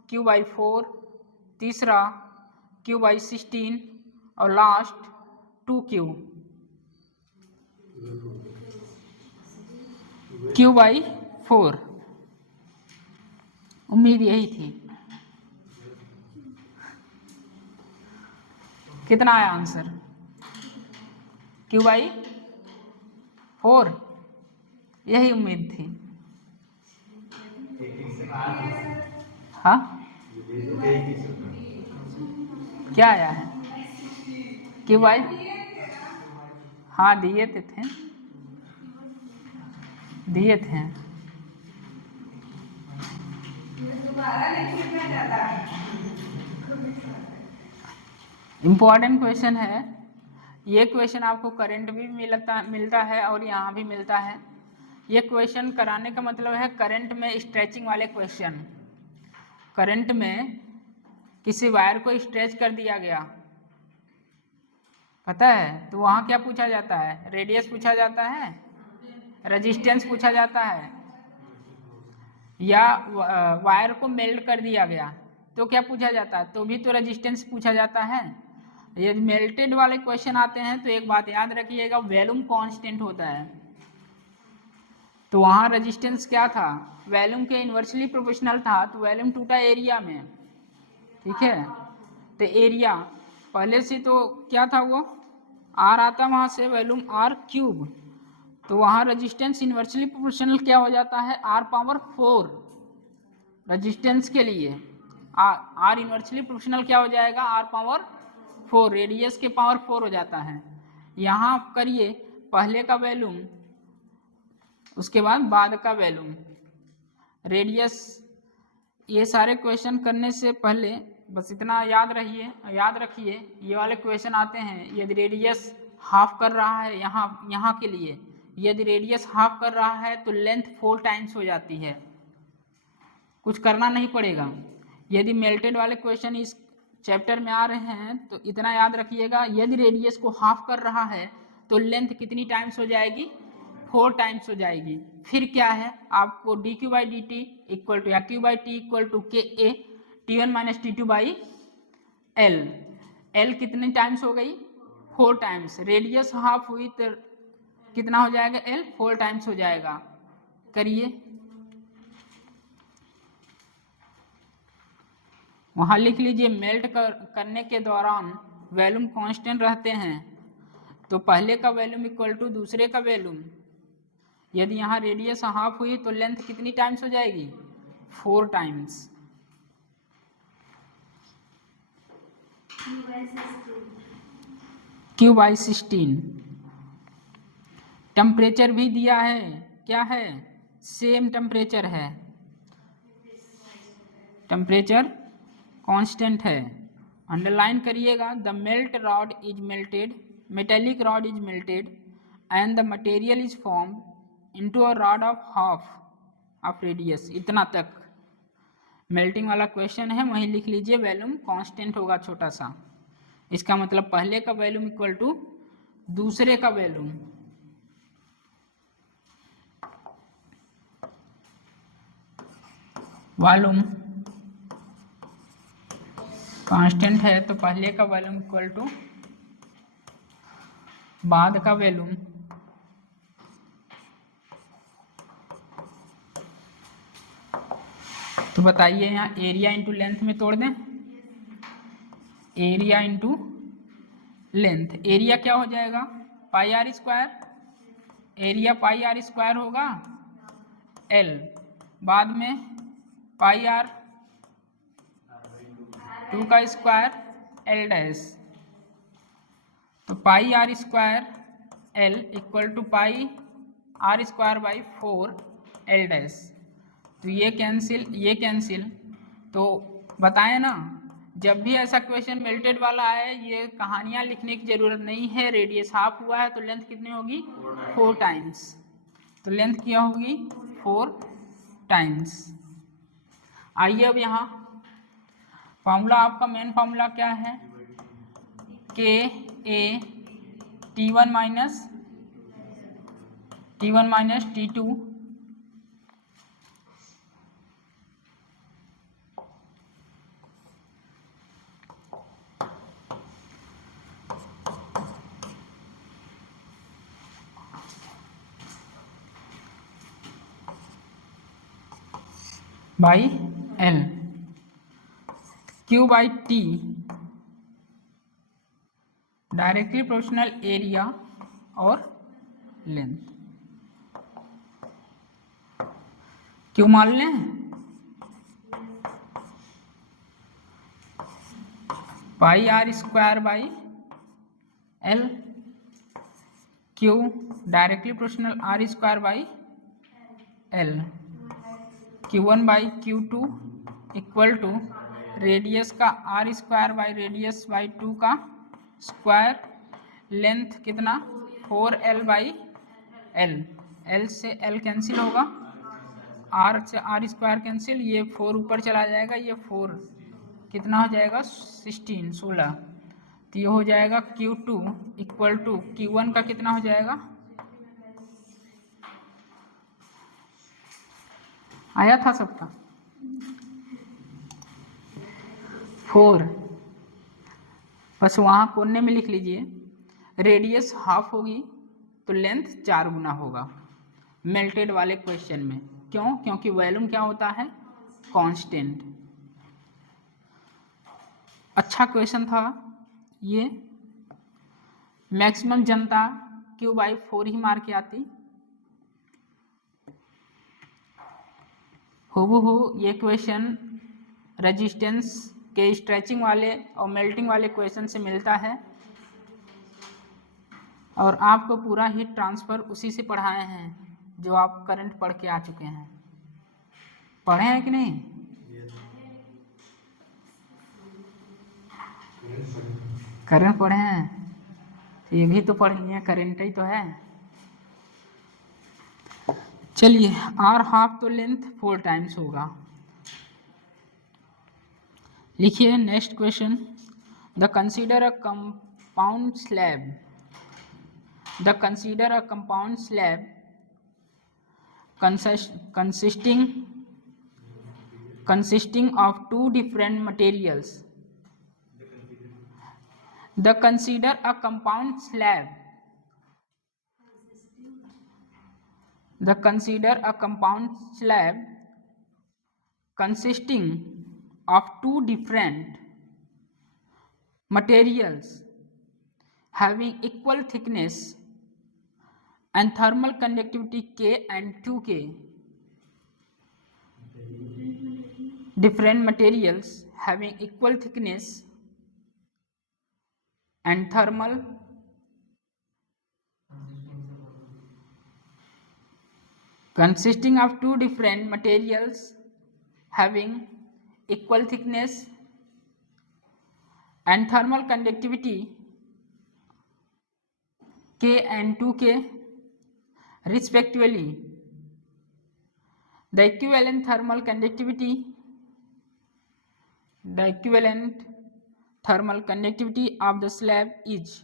Q/4, तीसरा Q/16 और लास्ट 2Q. Q/4. उम्मीद यही थी. कितना आया आंसर? Q/4. यही उम्मीद थी. हाँ, क्या आया है? Q/, हाँ दिए थे इम्पोर्टेंट क्वेश्चन है ये. क्वेश्चन आपको करंट भी मिलता है और यहाँ भी मिलता है. ये क्वेश्चन कराने का मतलब है करंट में स्ट्रेचिंग वाले क्वेश्चन. करंट में किसी वायर को स्ट्रेच कर दिया गया, पता है, तो वहाँ क्या पूछा जाता है? रेडियस पूछा जाता है, रेजिस्टेंस पूछा जाता है. या वायर को मेल्ट कर दिया गया तो क्या पूछा जाता है? तो भी तो रेजिस्टेंस पूछा जाता है. यदि मेल्टेड वाले क्वेश्चन आते हैं तो एक बात याद रखिएगा, वॉल्यूम कांस्टेंट होता है. तो वहाँ रेजिस्टेंस क्या था? वॉल्यूम के इन्वर्सली प्रोपोर्शनल था. तो वॉल्यूम टूटा एरिया में, ठीक है. तो एरिया पहले से तो क्या था, वो आर आता, वहाँ से वॉल्यूम R³. तो वहाँ रेजिस्टेंस इन्वर्सली प्रोपोर्शनल क्या हो जाता है? R⁴. रेजिस्टेंस के लिए आर इन्वर्सली प्रोपोर्शनल क्या हो जाएगा? R⁴. रेडियस के पावर 4 हो जाता है. यहाँ करिए पहले का वॉल्यूम, उसके बाद का वॉल्यूम, रेडियस. ये सारे क्वेश्चन करने से पहले बस इतना याद रखिए ये वाले क्वेश्चन आते हैं. यदि रेडियस हाफ कर रहा है यहाँ के लिए, यदि रेडियस हाफ कर रहा है तो लेंथ 4 टाइम्स हो जाती है. कुछ करना नहीं पड़ेगा. यदि मेल्टेड वाले क्वेश्चन इस चैप्टर में आ रहे हैं तो इतना याद रखिएगा, यदि रेडियस को हाफ कर रहा है तो लेंथ कितनी टाइम्स हो जाएगी? 4 टाइम्स हो जाएगी. फिर क्या है आपको? dq/dt इक्वल टू या q/t equal to KA T1 - T2/L. L कितने टाइम्स हो गई? 4 टाइम्स. रेडियस हाफ हुई तो कितना हो जाएगा? L 4 टाइम्स हो जाएगा. करिए, वहाँ लिख लीजिए मेल्ट करने के दौरान वैल्यूम कांस्टेंट रहते हैं तो पहले का वैल्यूम इक्वल टू दूसरे का वैल्यूम, यदि यहाँ रेडियस हाफ हुई तो लेंथ कितनी टाइम्स हो जाएगी? 4 टाइम्स। Q/16। टेम्परेचर भी दिया है, क्या है? सेम टेम्परेचर है, टेम्परेचर कांस्टेंट है। अंडरलाइन करिएगा, the melt rod is melted, metallic rod is melted and the material is form into a rod of half of radius. इतना तक मेल्टिंग वाला क्वेश्चन है, वहीं लिख लीजिए वैल्यूम कांस्टेंट होगा छोटा सा। इसका मतलब पहले का वैल्यूम इक्वल टू दूसरे का वैल्यूम। वॉल्यूम कांस्टेंट है तो पहले का वॉल्यूम इक्वल टू बाद का वॉल्यूम। तो बताइए यहाँ एरिया इंटू लेंथ में तोड़ दें, एरिया इंटू लेंथ। एरिया क्या हो जाएगा? Pi r square, area pi r square होगा एल, बाद में पाई आर 2 का स्क्वायर एल डैश, तो pi r square L equal to pi r square by 4 L dash. तो ये कैंसिल। तो बताएं ना, जब भी ऐसा क्वेश्चन मेल्टेड वाला आए, ये कहानियाँ लिखने की ज़रूरत नहीं है। रेडियस हाफ हुआ है तो लेंथ कितनी होगी? 4 टाइम्स। तो लेंथ क्या होगी? 4 टाइम्स। आइए अब यहाँ फॉर्मूला, आपका मेन फॉर्मूला क्या है? K A T1 minus T2 by L, Q by T directly proportional area और लेंथ। क्यों मान लें? Pi r square by L, q directly proportional r square by L, Q1 by Q2 equal to radius का r square by radius by 2 का स्क्वायर, लेंथ कितना? 4L बाई एल, एल से एल कैंसिल होगा, आर से आर स्क्वायर कैंसिल, ये 4 ऊपर चला जाएगा, ये 4 कितना हो जाएगा? 16। तो ये हो जाएगा Q2 इक्वल टू Q1 का कितना हो जाएगा? आया था सबका? 4। बस वहाँ कोने में लिख लीजिए, रेडियस हाफ होगी तो लेंथ 4 गुना होगा मेल्टेड वाले क्वेश्चन में। क्यों? क्योंकि वॉल्यूम क्या होता है? कांस्टेंट। अच्छा क्वेश्चन था ये, मैक्सिमम जनता Q/4 ही मार के आती। हूबहू ये क्वेश्चन रेजिस्टेंस के स्ट्रेचिंग वाले और मेल्टिंग वाले क्वेश्चन से मिलता है, और आपको पूरा हीट ट्रांसफ़र उसी से पढ़ाए हैं जो आप करंट पढ़ के आ चुके हैं। पढ़े हैं कि नहीं? करंट पढ़े हैं, ये भी तो पढ़ लिए, करंट ही तो है। चलिए, आर हाफ तो लेंथ 4 टाइम्स होगा। लिखिए next question, the consider a compound slab, the consider a compound slab consisting of 2 different materials. The consider a compound slab. The consider a compound slab consisting of 2 different materials having equal thickness and thermal conductivity K and 2K. Different materials having equal thickness and thermal consisting of two different materials having equal thickness and thermal conductivity K and 2K respectively. The equivalent thermal conductivity of the slab is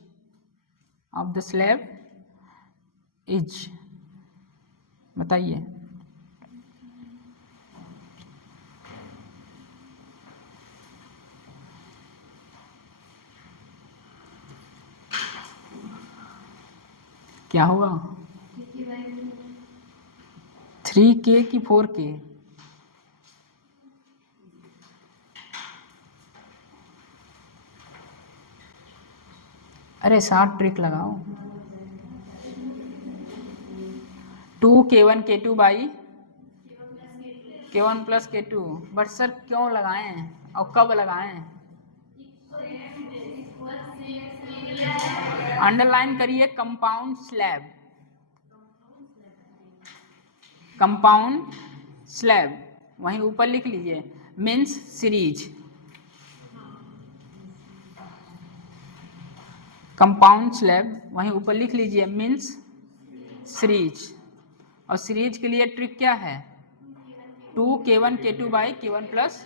बताइए। क्या होगा 3K की 4K? अरे 60 ट्रिक लगाओ। 2K1 K2 by K1 plus K2। But sir क्यों लगाएं और कब लगाएं? अंडरलाइन करिए कंपाउंड स्लैब वहीं ऊपर लिख लीजिए मीन्स सीरीज। कंपाउंड स्लैब वहीं ऊपर लिख लीजिए मीन्स सीरीज। और सीरीज के लिए ट्रिक क्या है? 2K1 K2 by K1 plus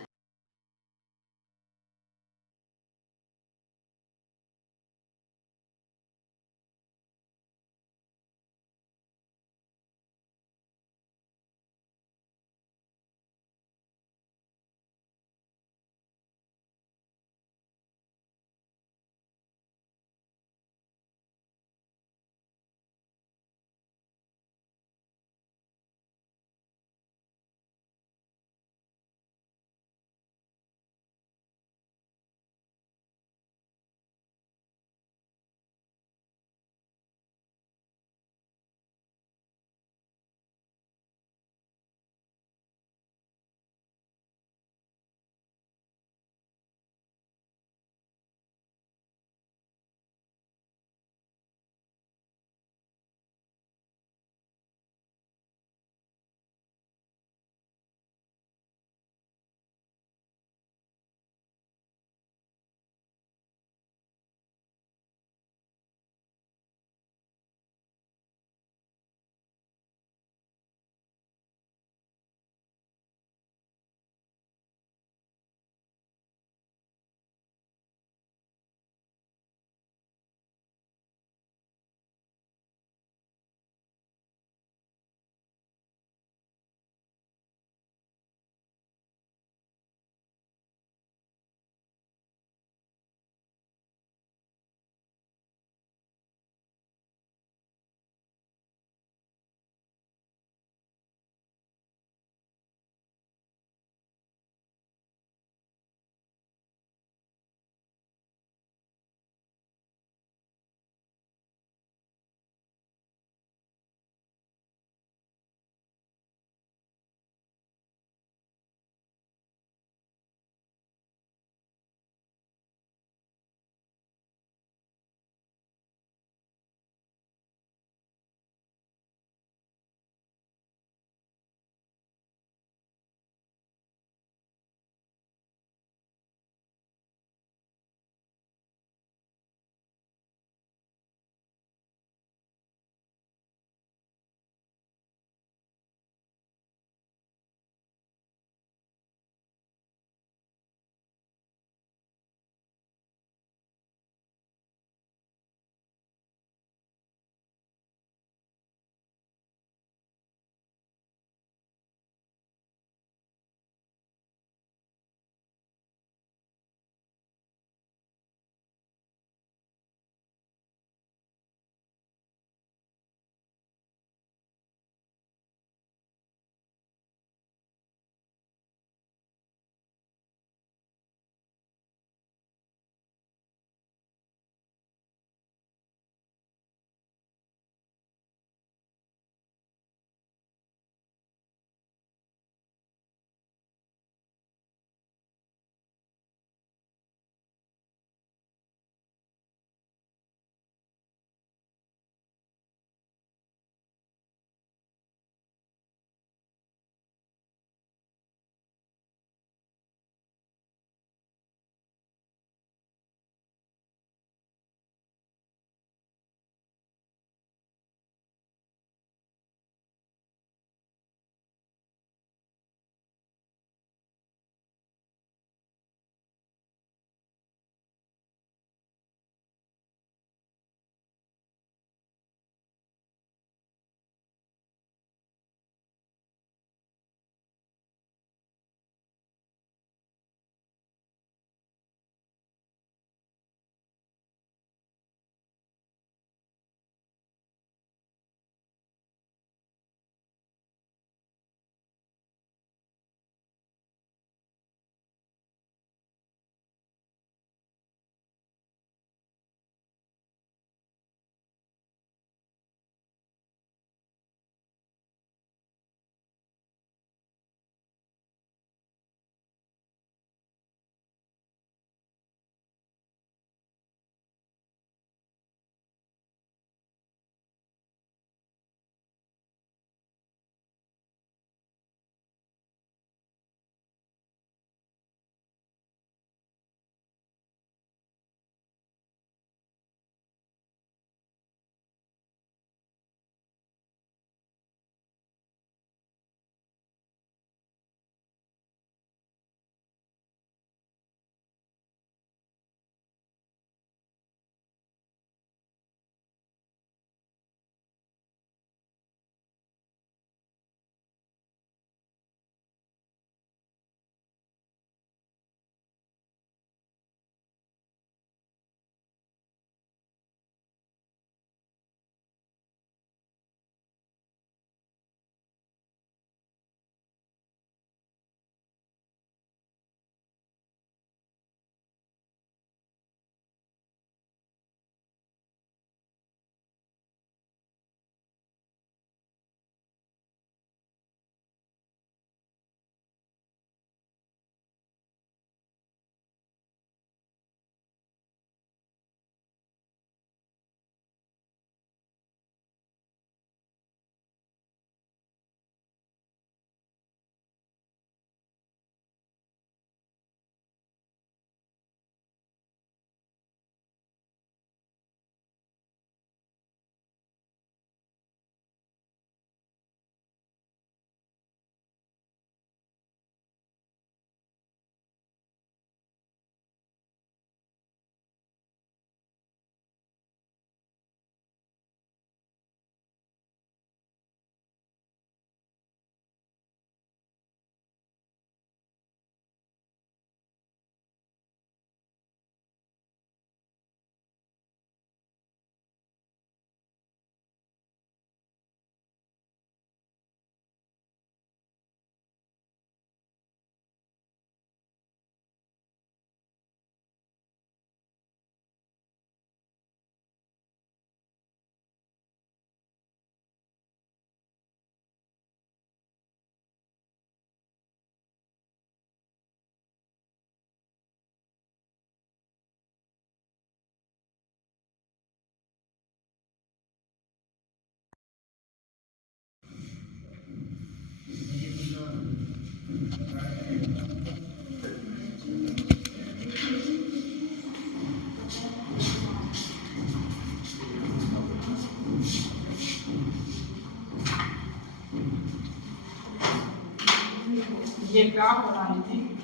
ये ग्राफ बना लीजिए।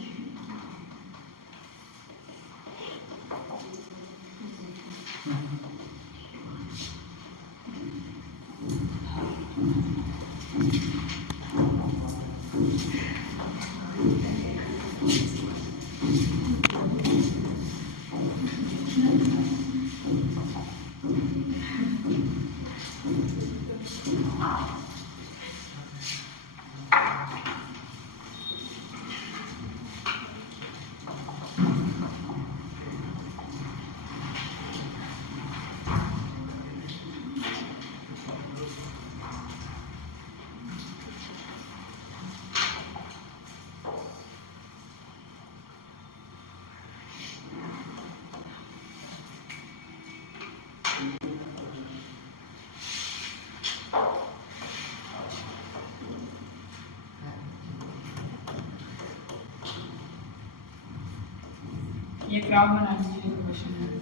ये ग्राफ बना लीजिए क्वेश्चन में।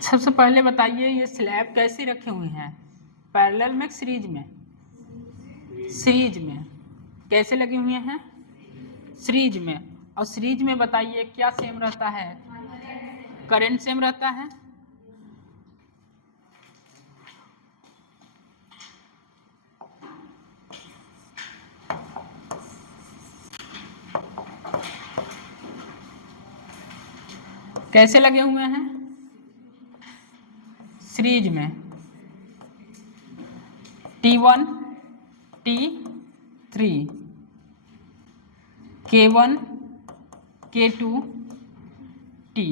सबसे पहले बताइए ये स्लैब कैसे रखे हुए हैं, पैरेलल में सीरीज में? सीरीज में। कैसे लगे हुए हैं? सीरीज में। और सीरीज में बताइए क्या सेम रहता है? करंट सेम रहता है। कैसे लगे हुए हैं? सीरीज में। T1 T3 K1 K2 T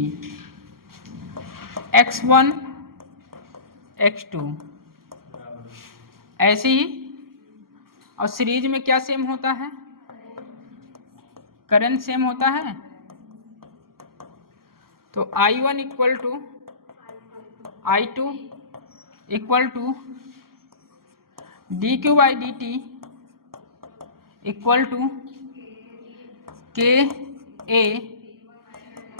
X1 X2 ऐसे ही। और सीरीज में क्या सेम होता है? करंट सेम होता है। तो I1 equal to I2 equal to dq by dt equal to K A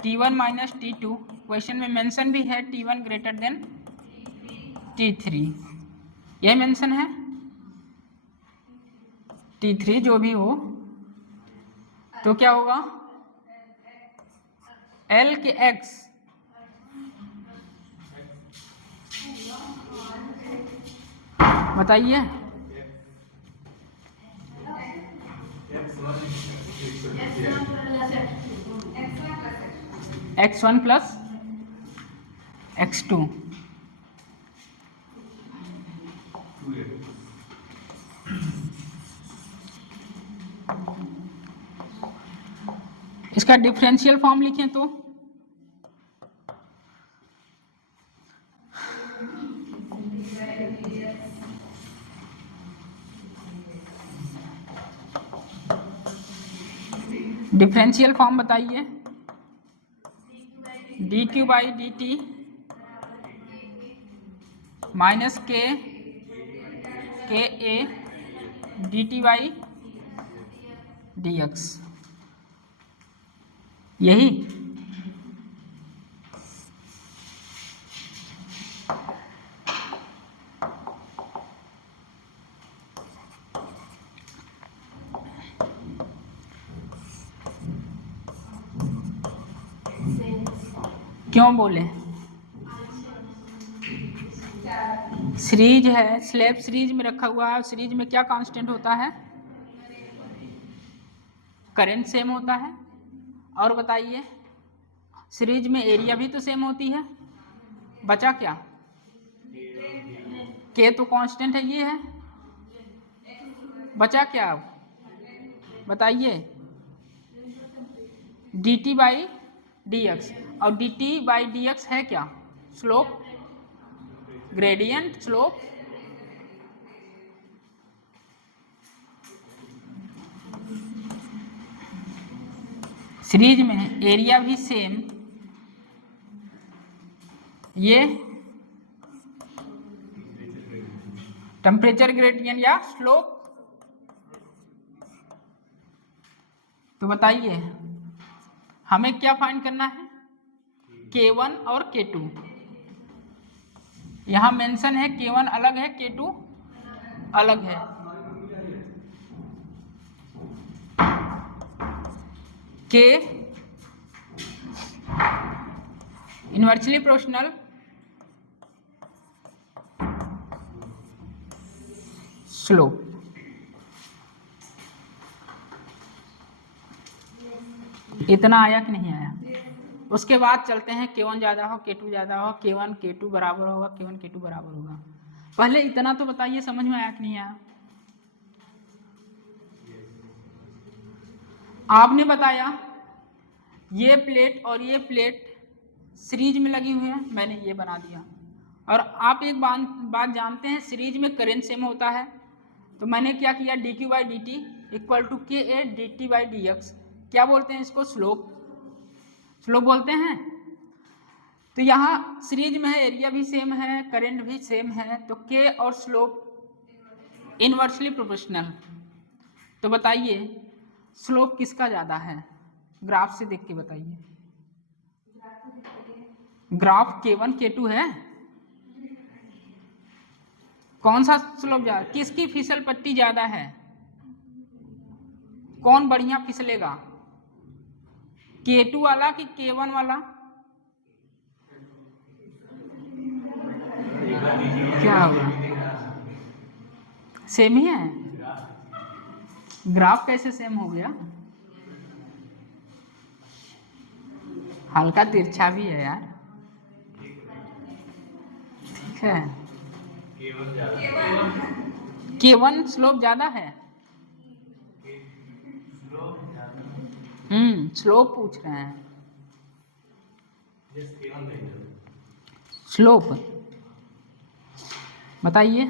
T1 minus T2। Question में मेंशन भी है T1 ग्रेटर देन T3, यह मेंशन है। T3 जो भी हो तो क्या होगा? L के X बताइए। X1 plus X2। इसका डिफरेंशियल फॉर्म लिखें तो डिफरेंशियल फॉर्म बताइए। dq by dt minus K A dt by dx, यही। क्यों बोले? सीरीज है, स्लैब सीरीज में रखा हुआ है। सीरीज में क्या कांस्टेंट होता है? करंट सेम होता है। और बताइए सीरीज में एरिया भी तो सेम होती है। बचा क्या? के तो कांस्टेंट है, ये है। बचा क्या अब बताइए? dt by dx। और dt बाई dx है क्या? Slope, gradient slope. सीरीज में एरिया भी सेम, ये टेम्परेचर ग्रेडियंट या स्लोप। तो बताइए हमें क्या फाइंड करना है, K1 और K2। यहां मेंशन है K1 अलग है, K2 अलग है। K inversely proportional slope. इतना आया कि नहीं आया? उसके बाद चलते हैं K1 ज़्यादा हो, K2 ज़्यादा हो, K1 K2 बराबर होगा, K1 K2 बराबर होगा। पहले इतना तो बताइए समझ में आया कि नहीं आया? आपने बताया ये प्लेट और ये प्लेट सीरीज में लगी हुई है, मैंने ये बना दिया। और आप एक बात जानते हैं, सीरीज में करंट सेम होता है, तो मैंने क्या किया, dq by D T equal to K A d t by d x. क्या बोलते हैं इसको? स्लोप। स्लोप बोलते हैं। तो यहाँ सीरीज में है, एरिया भी सेम है, करंट भी सेम है, तो के और स्लोप इनवर्सली प्रोपोर्शनल। तो बताइए स्लोप किसका ज़्यादा है? ग्राफ से देख के बताइए। ग्राफ K1 K2 है, कौन सा स्लोप ज़्यादा? किसकी फिसल पट्टी ज़्यादा है? कौन बढ़िया फिसलेगा, K2 वाला कि K1 वाला? क्या होगा? सेम ही है। ग्राफ कैसे सेम हो गया? हल्का तिरछा भी है यार। ठीक है, K1 स्लोप ज्यादा है। स्लोप पूछ रहे हैं। स्लोप बताइए।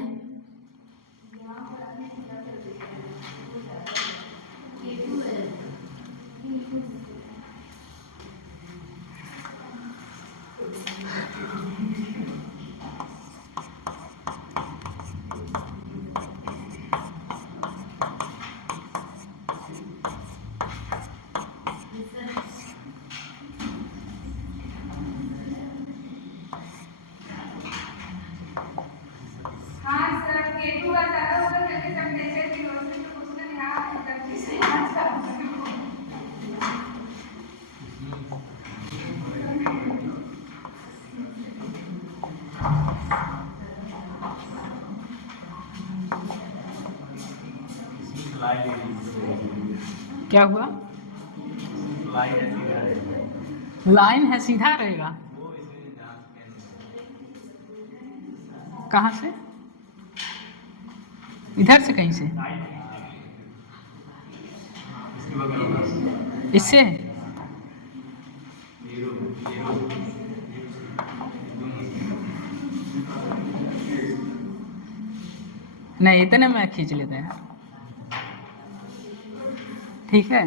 क्या हुआ? लाइन है, सीधा रहेगा। कहाँ से? इधर से, कहीं से? इससे? नहीं, इतने में खींच लेते हैं। ठीक है,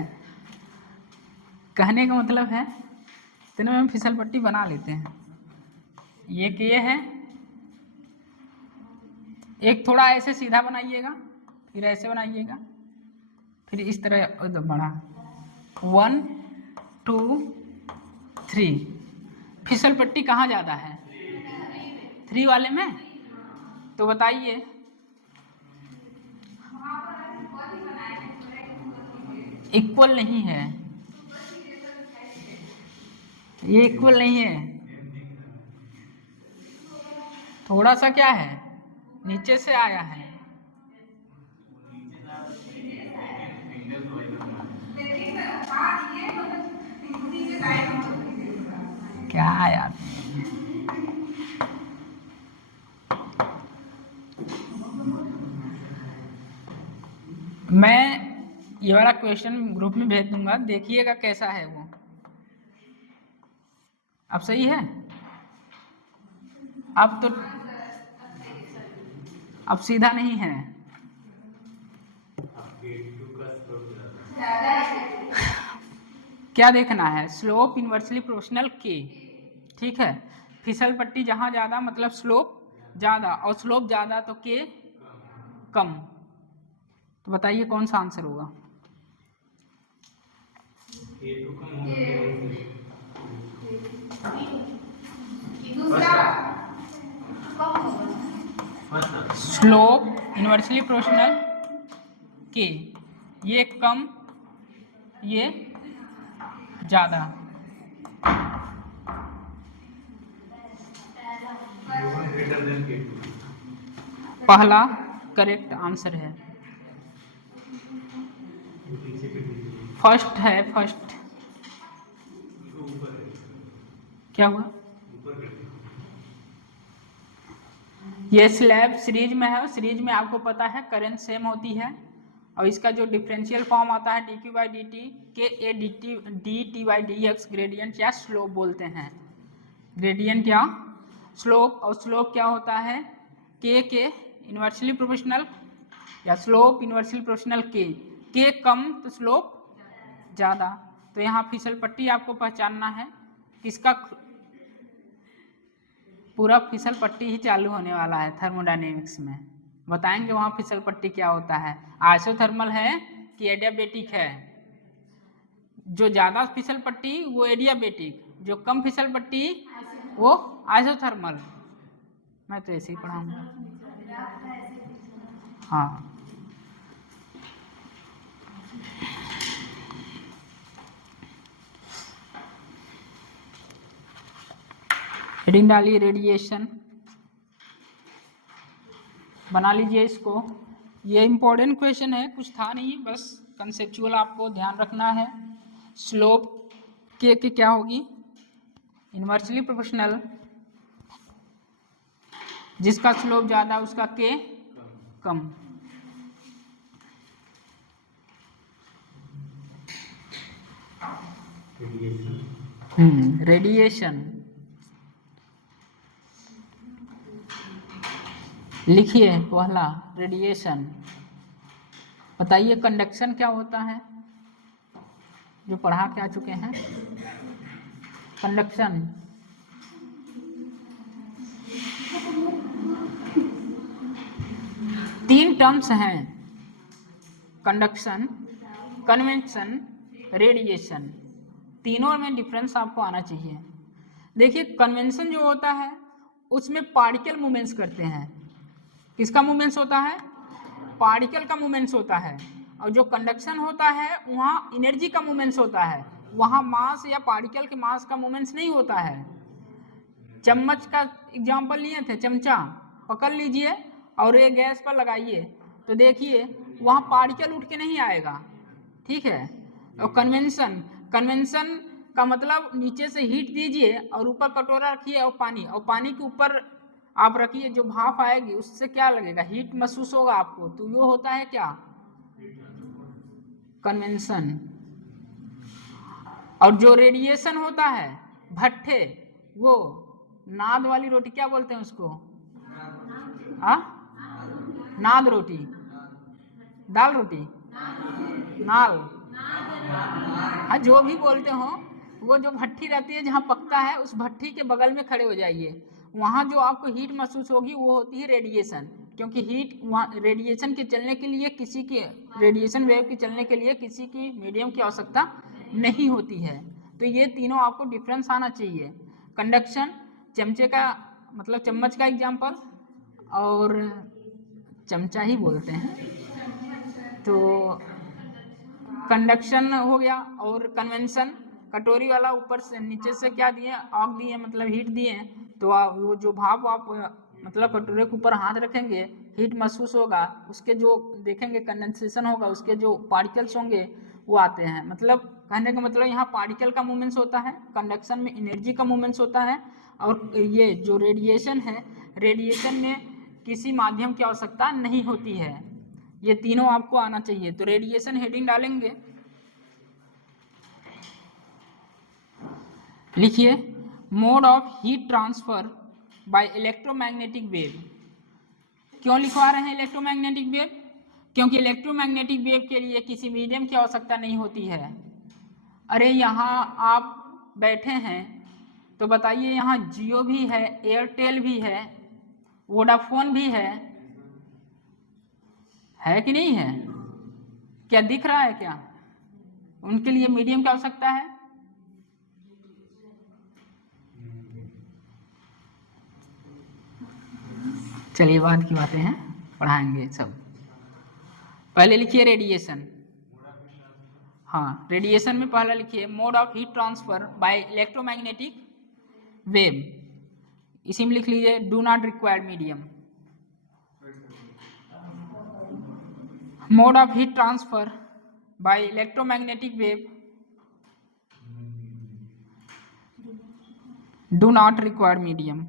कहने का मतलब है इतने में फिसल पट्टी बना लेते हैं। ये कि ये है, एक थोड़ा ऐसे सीधा बनाइएगा, फिर ऐसे बनाइएगा, फिर इस तरह बढ़ा। 1 2 3। फिसल पट्टी कहाँ ज़्यादा है? 3 वाले में। तो बताइए इक्वल नहीं है, ये इक्वल नहीं है। थोड़ा सा क्या है, नीचे से आया है। क्या यार, मैं ये वाला क्वेश्चन ग्रुप में भेज दूंगा, देखिएगा कैसा है वो। अब सही है? अब तो अब सीधा नहीं है। क्या देखना है? Slope inversely proportional K। ठीक है, फिसल पट्टी जहाँ ज़्यादा मतलब स्लोप ज़्यादा, और स्लोप ज़्यादा तो K कम। तो बताइए कौन सा आंसर होगा। स्लोप इन्वर्सली प्रोपोर्शनल के, ये कम ये ज़्यादा। पहला करेक्ट आंसर है, फर्स्ट है, फर्स्ट। क्या हुआ? ये स्लैब सीरीज में है, सीरीज में आपको पता है करंट सेम होती है, और इसका जो डिफरेंशियल फॉर्म आता है dq by D T K A d t by d x gradient या स्लोप बोलते हैं। ग्रेडियंट या स्लोप, और स्लोप क्या होता है के इन्वर्सली प्रोपोर्शनल या स्लोप इन्वर्सली प्रोपोर्शनल के कम तो स्लोप ज़्यादा। तो यहाँ फिसल पट्टी आपको पहचानना है, किसका पूरा फिसल पट्टी ही चालू होने वाला है थर्मोडायनेमिक्स में। बताएंगे वहाँ फिसल पट्टी क्या होता है, आइसोथर्मल है कि एडियाबेटिक है। जो ज़्यादा फिसल पट्टी वो एडियाबेटिक, जो कम फिसल पट्टी वो आइसोथर्मल। मैं तो ऐसे ही पढ़ाऊँगा। हाँ, हेडिंग डालिए रेडिएशन, बना लीजिए इसको। ये इम्पोर्टेंट क्वेश्चन है, कुछ था नहीं, बस कंसेप्चुअल आपको ध्यान रखना है। स्लोप के क्या होगी, इन्वर्सली प्रोपोर्शनल, जिसका स्लोप ज़्यादा उसका के कम। रेडिएशन लिखिए पहला रेडिएशन। बताइए कंडक्शन क्या होता है, जो पढ़ा के आ चुके हैं। कंडक्शन तीन टर्म्स हैं, कंडक्शन, कन्वेंशन, रेडिएशन। तीनों में डिफरेंस आपको आना चाहिए। देखिए कन्वेंशन जो होता है उसमें पार्टिकल मूवमेंट्स करते हैं। किसका मूवमेंट्स होता है, पार्टिकल का मूवमेंट्स होता है। और जो कंडक्शन होता है वहाँ एनर्जी का मूवमेंट्स होता है, वहाँ मास या पार्टिकल के मास का मूवमेंट्स नहीं होता है। चम्मच का एग्जाम्पल लिए थे, चमचा पकड़ लीजिए और ये गैस पर लगाइए तो देखिए वहाँ पार्टिकल उठ के नहीं आएगा, ठीक है। और कन्वेंशन का मतलब नीचे से हीट दीजिए और ऊपर कटोरा रखिए और पानी के ऊपर आप रखिए, जो भाप आएगी उससे क्या लगेगा, हीट महसूस होगा आपको, तो वो होता है क्या, कन्वेंशन। और जो रेडिएशन होता है भट्ठे, वो नाद वाली रोटी क्या बोलते हैं उसको, नाद रोटी, दाल रोटी, नाल, हाँ जो भी बोलते हो, वो जो भट्ठी रहती है जहाँ पकता है उस भट्ठी के बगल में खड़े हो जाइए, वहाँ जो आपको हीट महसूस होगी वो होती है रेडिएशन। क्योंकि हीट वहाँ रेडिएशन के चलने के लिए किसी की, रेडिएशन वेव के चलने के लिए किसी की मीडियम की आवश्यकता नहीं होती है। तो ये तीनों आपको डिफरेंस आना चाहिए। कंडक्शन चमचे का मतलब चम्मच का एग्जाम्पल, और चमचा ही बोलते हैं, तो कंडक्शन हो गया। और कन्वेंशन कटोरी वाला ऊपर से नीचे से क्या दिए, आग दिए मतलब हीट दिए, तो वो जो भाप आप मतलब कटोरे के ऊपर हाथ रखेंगे हीट महसूस होगा, उसके जो देखेंगे कंडेंसेशन होगा, उसके जो पार्टिकल्स होंगे वो आते हैं। मतलब कहने का मतलब यहाँ पार्टिकल का मूवमेंट्स होता है, कंडक्शन में एनर्जी का मूवमेंट्स होता है, और ये जो रेडिएशन है, रेडिएशन में किसी माध्यम की आवश्यकता नहीं होती है। ये तीनों आपको आना चाहिए। तो रेडिएशन हेडिंग डालेंगे, लिखिए mode of heat transfer by electromagnetic wave. क्यों लिखवा रहे हैं इलेक्ट्रोमैग्नेटिक वेव, क्योंकि इलेक्ट्रोमैग्नेटिक वेव के लिए किसी मीडियम की आवश्यकता नहीं होती है। अरे यहाँ आप बैठे हैं तो बताइए, यहाँ जियो भी है, एयरटेल भी है, वोडाफोन भी है, है कि नहीं है? क्या दिख रहा है क्या? उनके लिए मीडियम की आवश्यकता है। चलिए बाद की बातें हैं, पढ़ाएंगे सब। पहले लिखिए रेडिएशन। हाँ, रेडिएशन में पहला लिखिए mode of heat transfer by electromagnetic wave. इसी में लिख लीजिए do not required medium. Mode of heat transfer by electromagnetic wave do not required medium.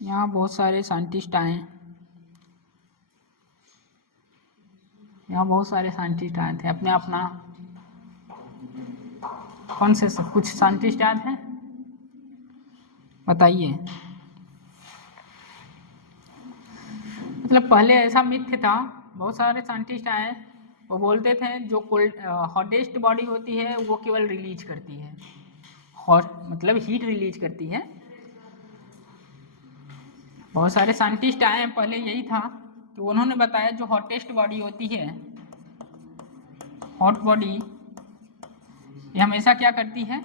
यहाँ बहुत सारे साइंटिस्ट आए, यहाँ बहुत सारे साइंटिस्ट आए थे अपने अपना। कौन से कुछ साइंटिस्ट याद हैं? बताइए। मतलब पहले ऐसा मिथ था, बहुत सारे साइंटिस्ट आए, वो बोलते थे जो कोल्ड हॉटेस्ट बॉडी होती है वो केवल रिलीज करती है, हॉट मतलब हीट रिलीज करती है। बहुत सारे साइंटिस्ट आए हैं, पहले यही था कि उन्होंने बताया जो हॉटेस्ट बॉडी होती है, हॉट बॉडी, ये हमेशा क्या करती है?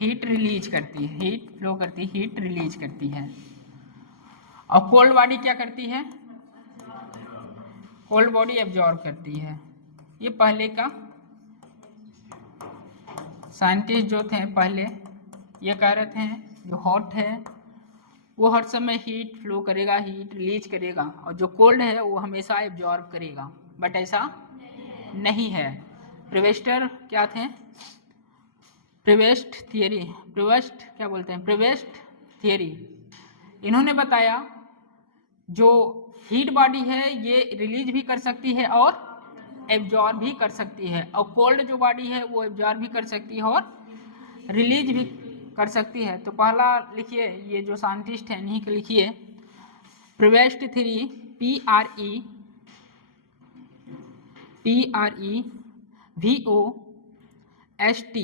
हीट रिलीज करती है, हीट फ्लो करती है, हीट रिलीज करती है। और कोल्ड बॉडी क्या करती है? कोल्ड बॉडी एब्जॉर्ब करती है। ये पहले का साइंटिस्ट जो थे पहले ये कह रहे थे जो हॉट है वो हर समय हीट फ्लो करेगा, हीट रिलीज करेगा, और जो कोल्ड है वो हमेशा एब्जॉर्ब करेगा, बट ऐसा नहीं है। प्रीवेस्टर क्या थे? प्रीवेस्ट थियरी, प्रीवेस्ट क्या बोलते हैं? प्रीवेस्ट थियरी। इन्होंने बताया जो हीट बॉडी है ये रिलीज भी कर सकती है और एब्जॉर्ब भी कर सकती है, और कोल्ड जो बॉडी है वो एब्जॉर्ब भी कर सकती है और रिलीज भी कर सकती है। तो पहला लिखिए, ये जो साइंटिस्ट हैं इन्हीं के लिखिए, Prevost theory, PREVOST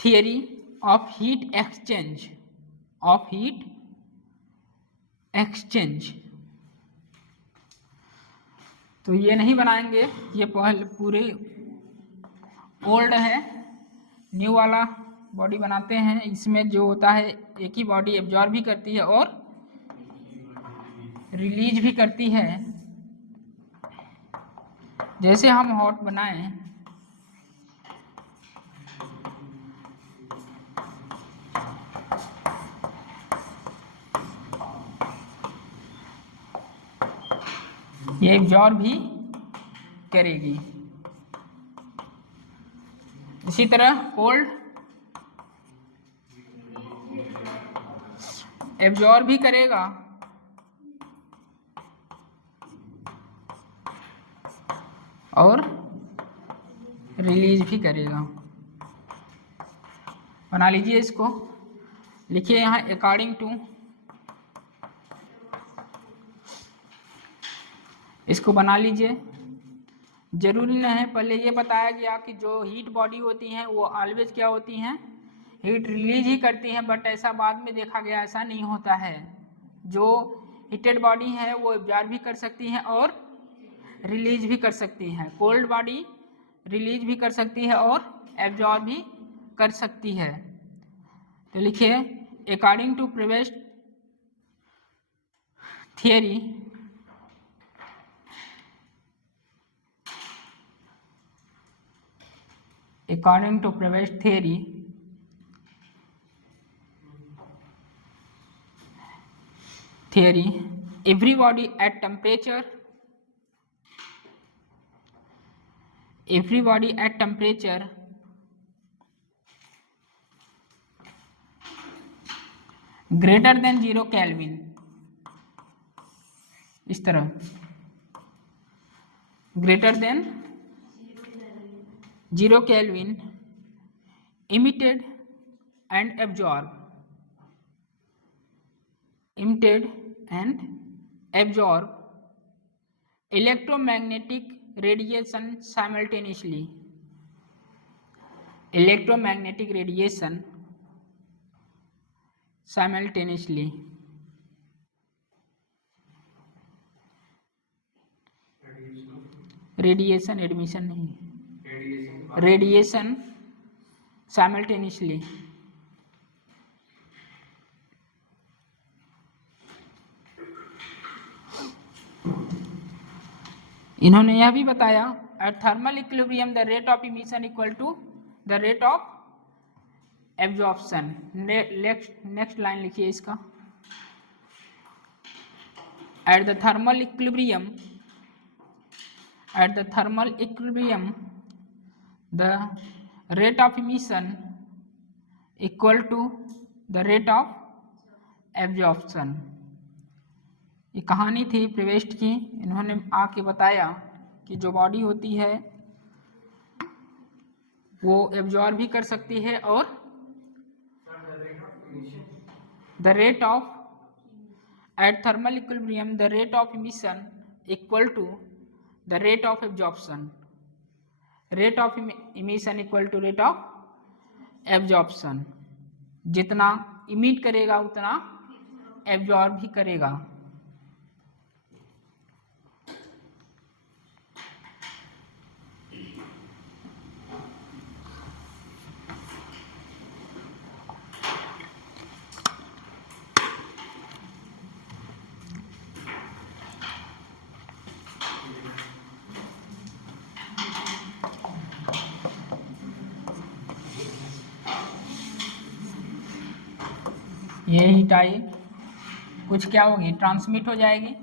theory of heat exchange, of heat exchange. तो ये नहीं बनाएंगे, ये पहले पूरे ओल्ड है, न्यू वाला बॉडी बनाते हैं। इसमें जो होता है एक ही बॉडी एब्जॉर्ब भी करती है और रिलीज भी करती है। जैसे हम हॉट बनाएं, ये एब्जॉर्ब भी करेगी। इसी तरह कोल्ड एब्जॉर्ब भी करेगा और रिलीज भी करेगा। बना लीजिए इसको, लिखिए यहाँ अकॉर्डिंग टू, इसको बना लीजिए। जरूरी नहीं है, पहले ये बताया गया कि जो हीट बॉडी होती हैं वो ऑलवेज क्या होती हैं? हीट रिलीज ही करती हैं, बट ऐसा बाद में देखा गया ऐसा नहीं होता है। जो हीटेड बॉडी है वो एब्जॉर्ब भी कर सकती हैं और रिलीज भी कर सकती हैं। कोल्ड बॉडी रिलीज भी कर सकती है और एब्जॉर्ब भी कर सकती है। तो लिखिए according to Prevost theory, according to Prevost theory, every body at temperature greater than 0 Kelvin, इस तरह greater than 0 Kelvin emitted and absorbed electromagnetic radiation simultaneously. electromagnetic radiation simultaneously. Radiation admission नहीं, रेडिएशन साइमल्टेनियसली। इन्होंने यह भी बताया at thermal equilibrium the rate of emission equal to the rate of absorption. Next line लिखिए इसका, at the thermal equilibrium the rate of emission equal to the rate of absorption। ये कहानी थी प्रिवेस्ट की। इन्होंने आके बताया कि जो बॉडी होती है वो एब्जॉर्ब भी कर सकती है और the rate of at thermal equilibrium the rate of emission equal to the rate of absorption. Rate of emission equal to rate of absorption. जितना इमिट करेगा उतना एब्जॉर्ब भी करेगा। ये हीट आई कुछ क्या होगी, ट्रांसमिट हो जाएगी,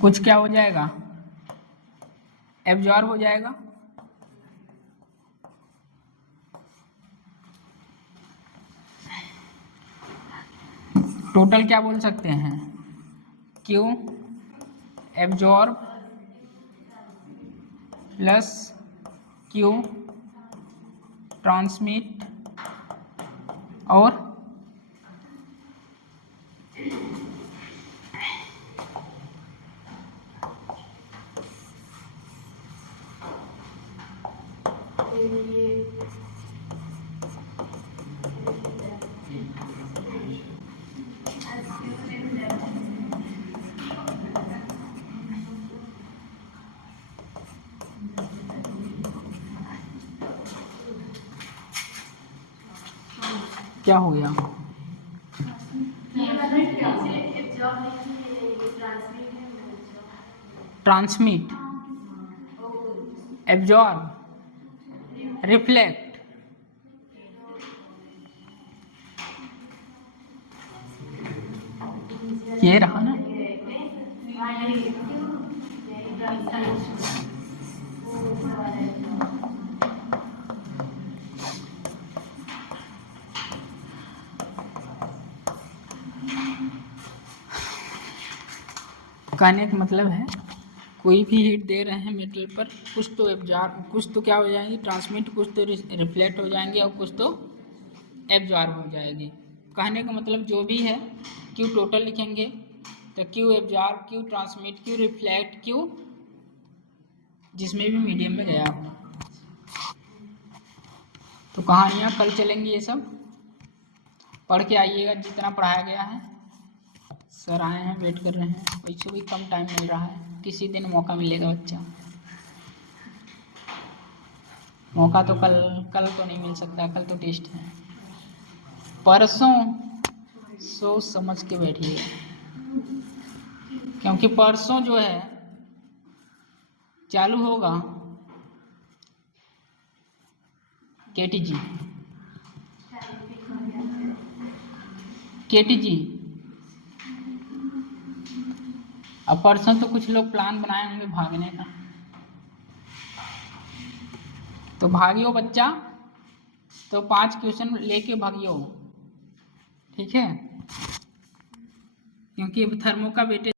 कुछ क्या हो जाएगा, एब्जॉर्ब हो जाएगा। टोटल क्या बोल सकते हैं, Q absorb plus Q transmit और क्या हो गया, ट्रांसमिट एब्जॉर्ब रिफ्लेक्ट। ये रहा ना, कहने का मतलब है कोई भी हीट दे रहे हैं मेटल पर, कुछ तो एब्जॉर्ब, कुछ तो क्या हो जाएंगी ट्रांसमिट, कुछ तो रिफ्लेक्ट हो जाएंगे और कुछ तो एब्जॉर्ब हो जाएगी। कहने का मतलब जो भी है क्यू टोटल लिखेंगे तो Q absorb, Q transmit, Q reflect, Q जिसमें भी मीडियम में गया हो। तो कहानियाँ कल चलेंगी, ये सब पढ़ के आइएगा जितना पढ़ाया गया है। सर आए हैं, वेट कर रहे हैं, वैसे भी कम टाइम मिल रहा है, किसी दिन मौका मिलेगा बच्चा। मौका तो कल तो नहीं मिल सकता, कल तो टेस्ट है। परसों सोच समझ के बैठिएगा, क्योंकि परसों जो है चालू होगा केटीजी। अब परसों तो कुछ लोग प्लान बनाए होंगे भागने का, तो भागियो बच्चा, तो 5 क्वेश्चन लेके भागियो, ठीक है, क्योंकि अब थर्मो का वेटेज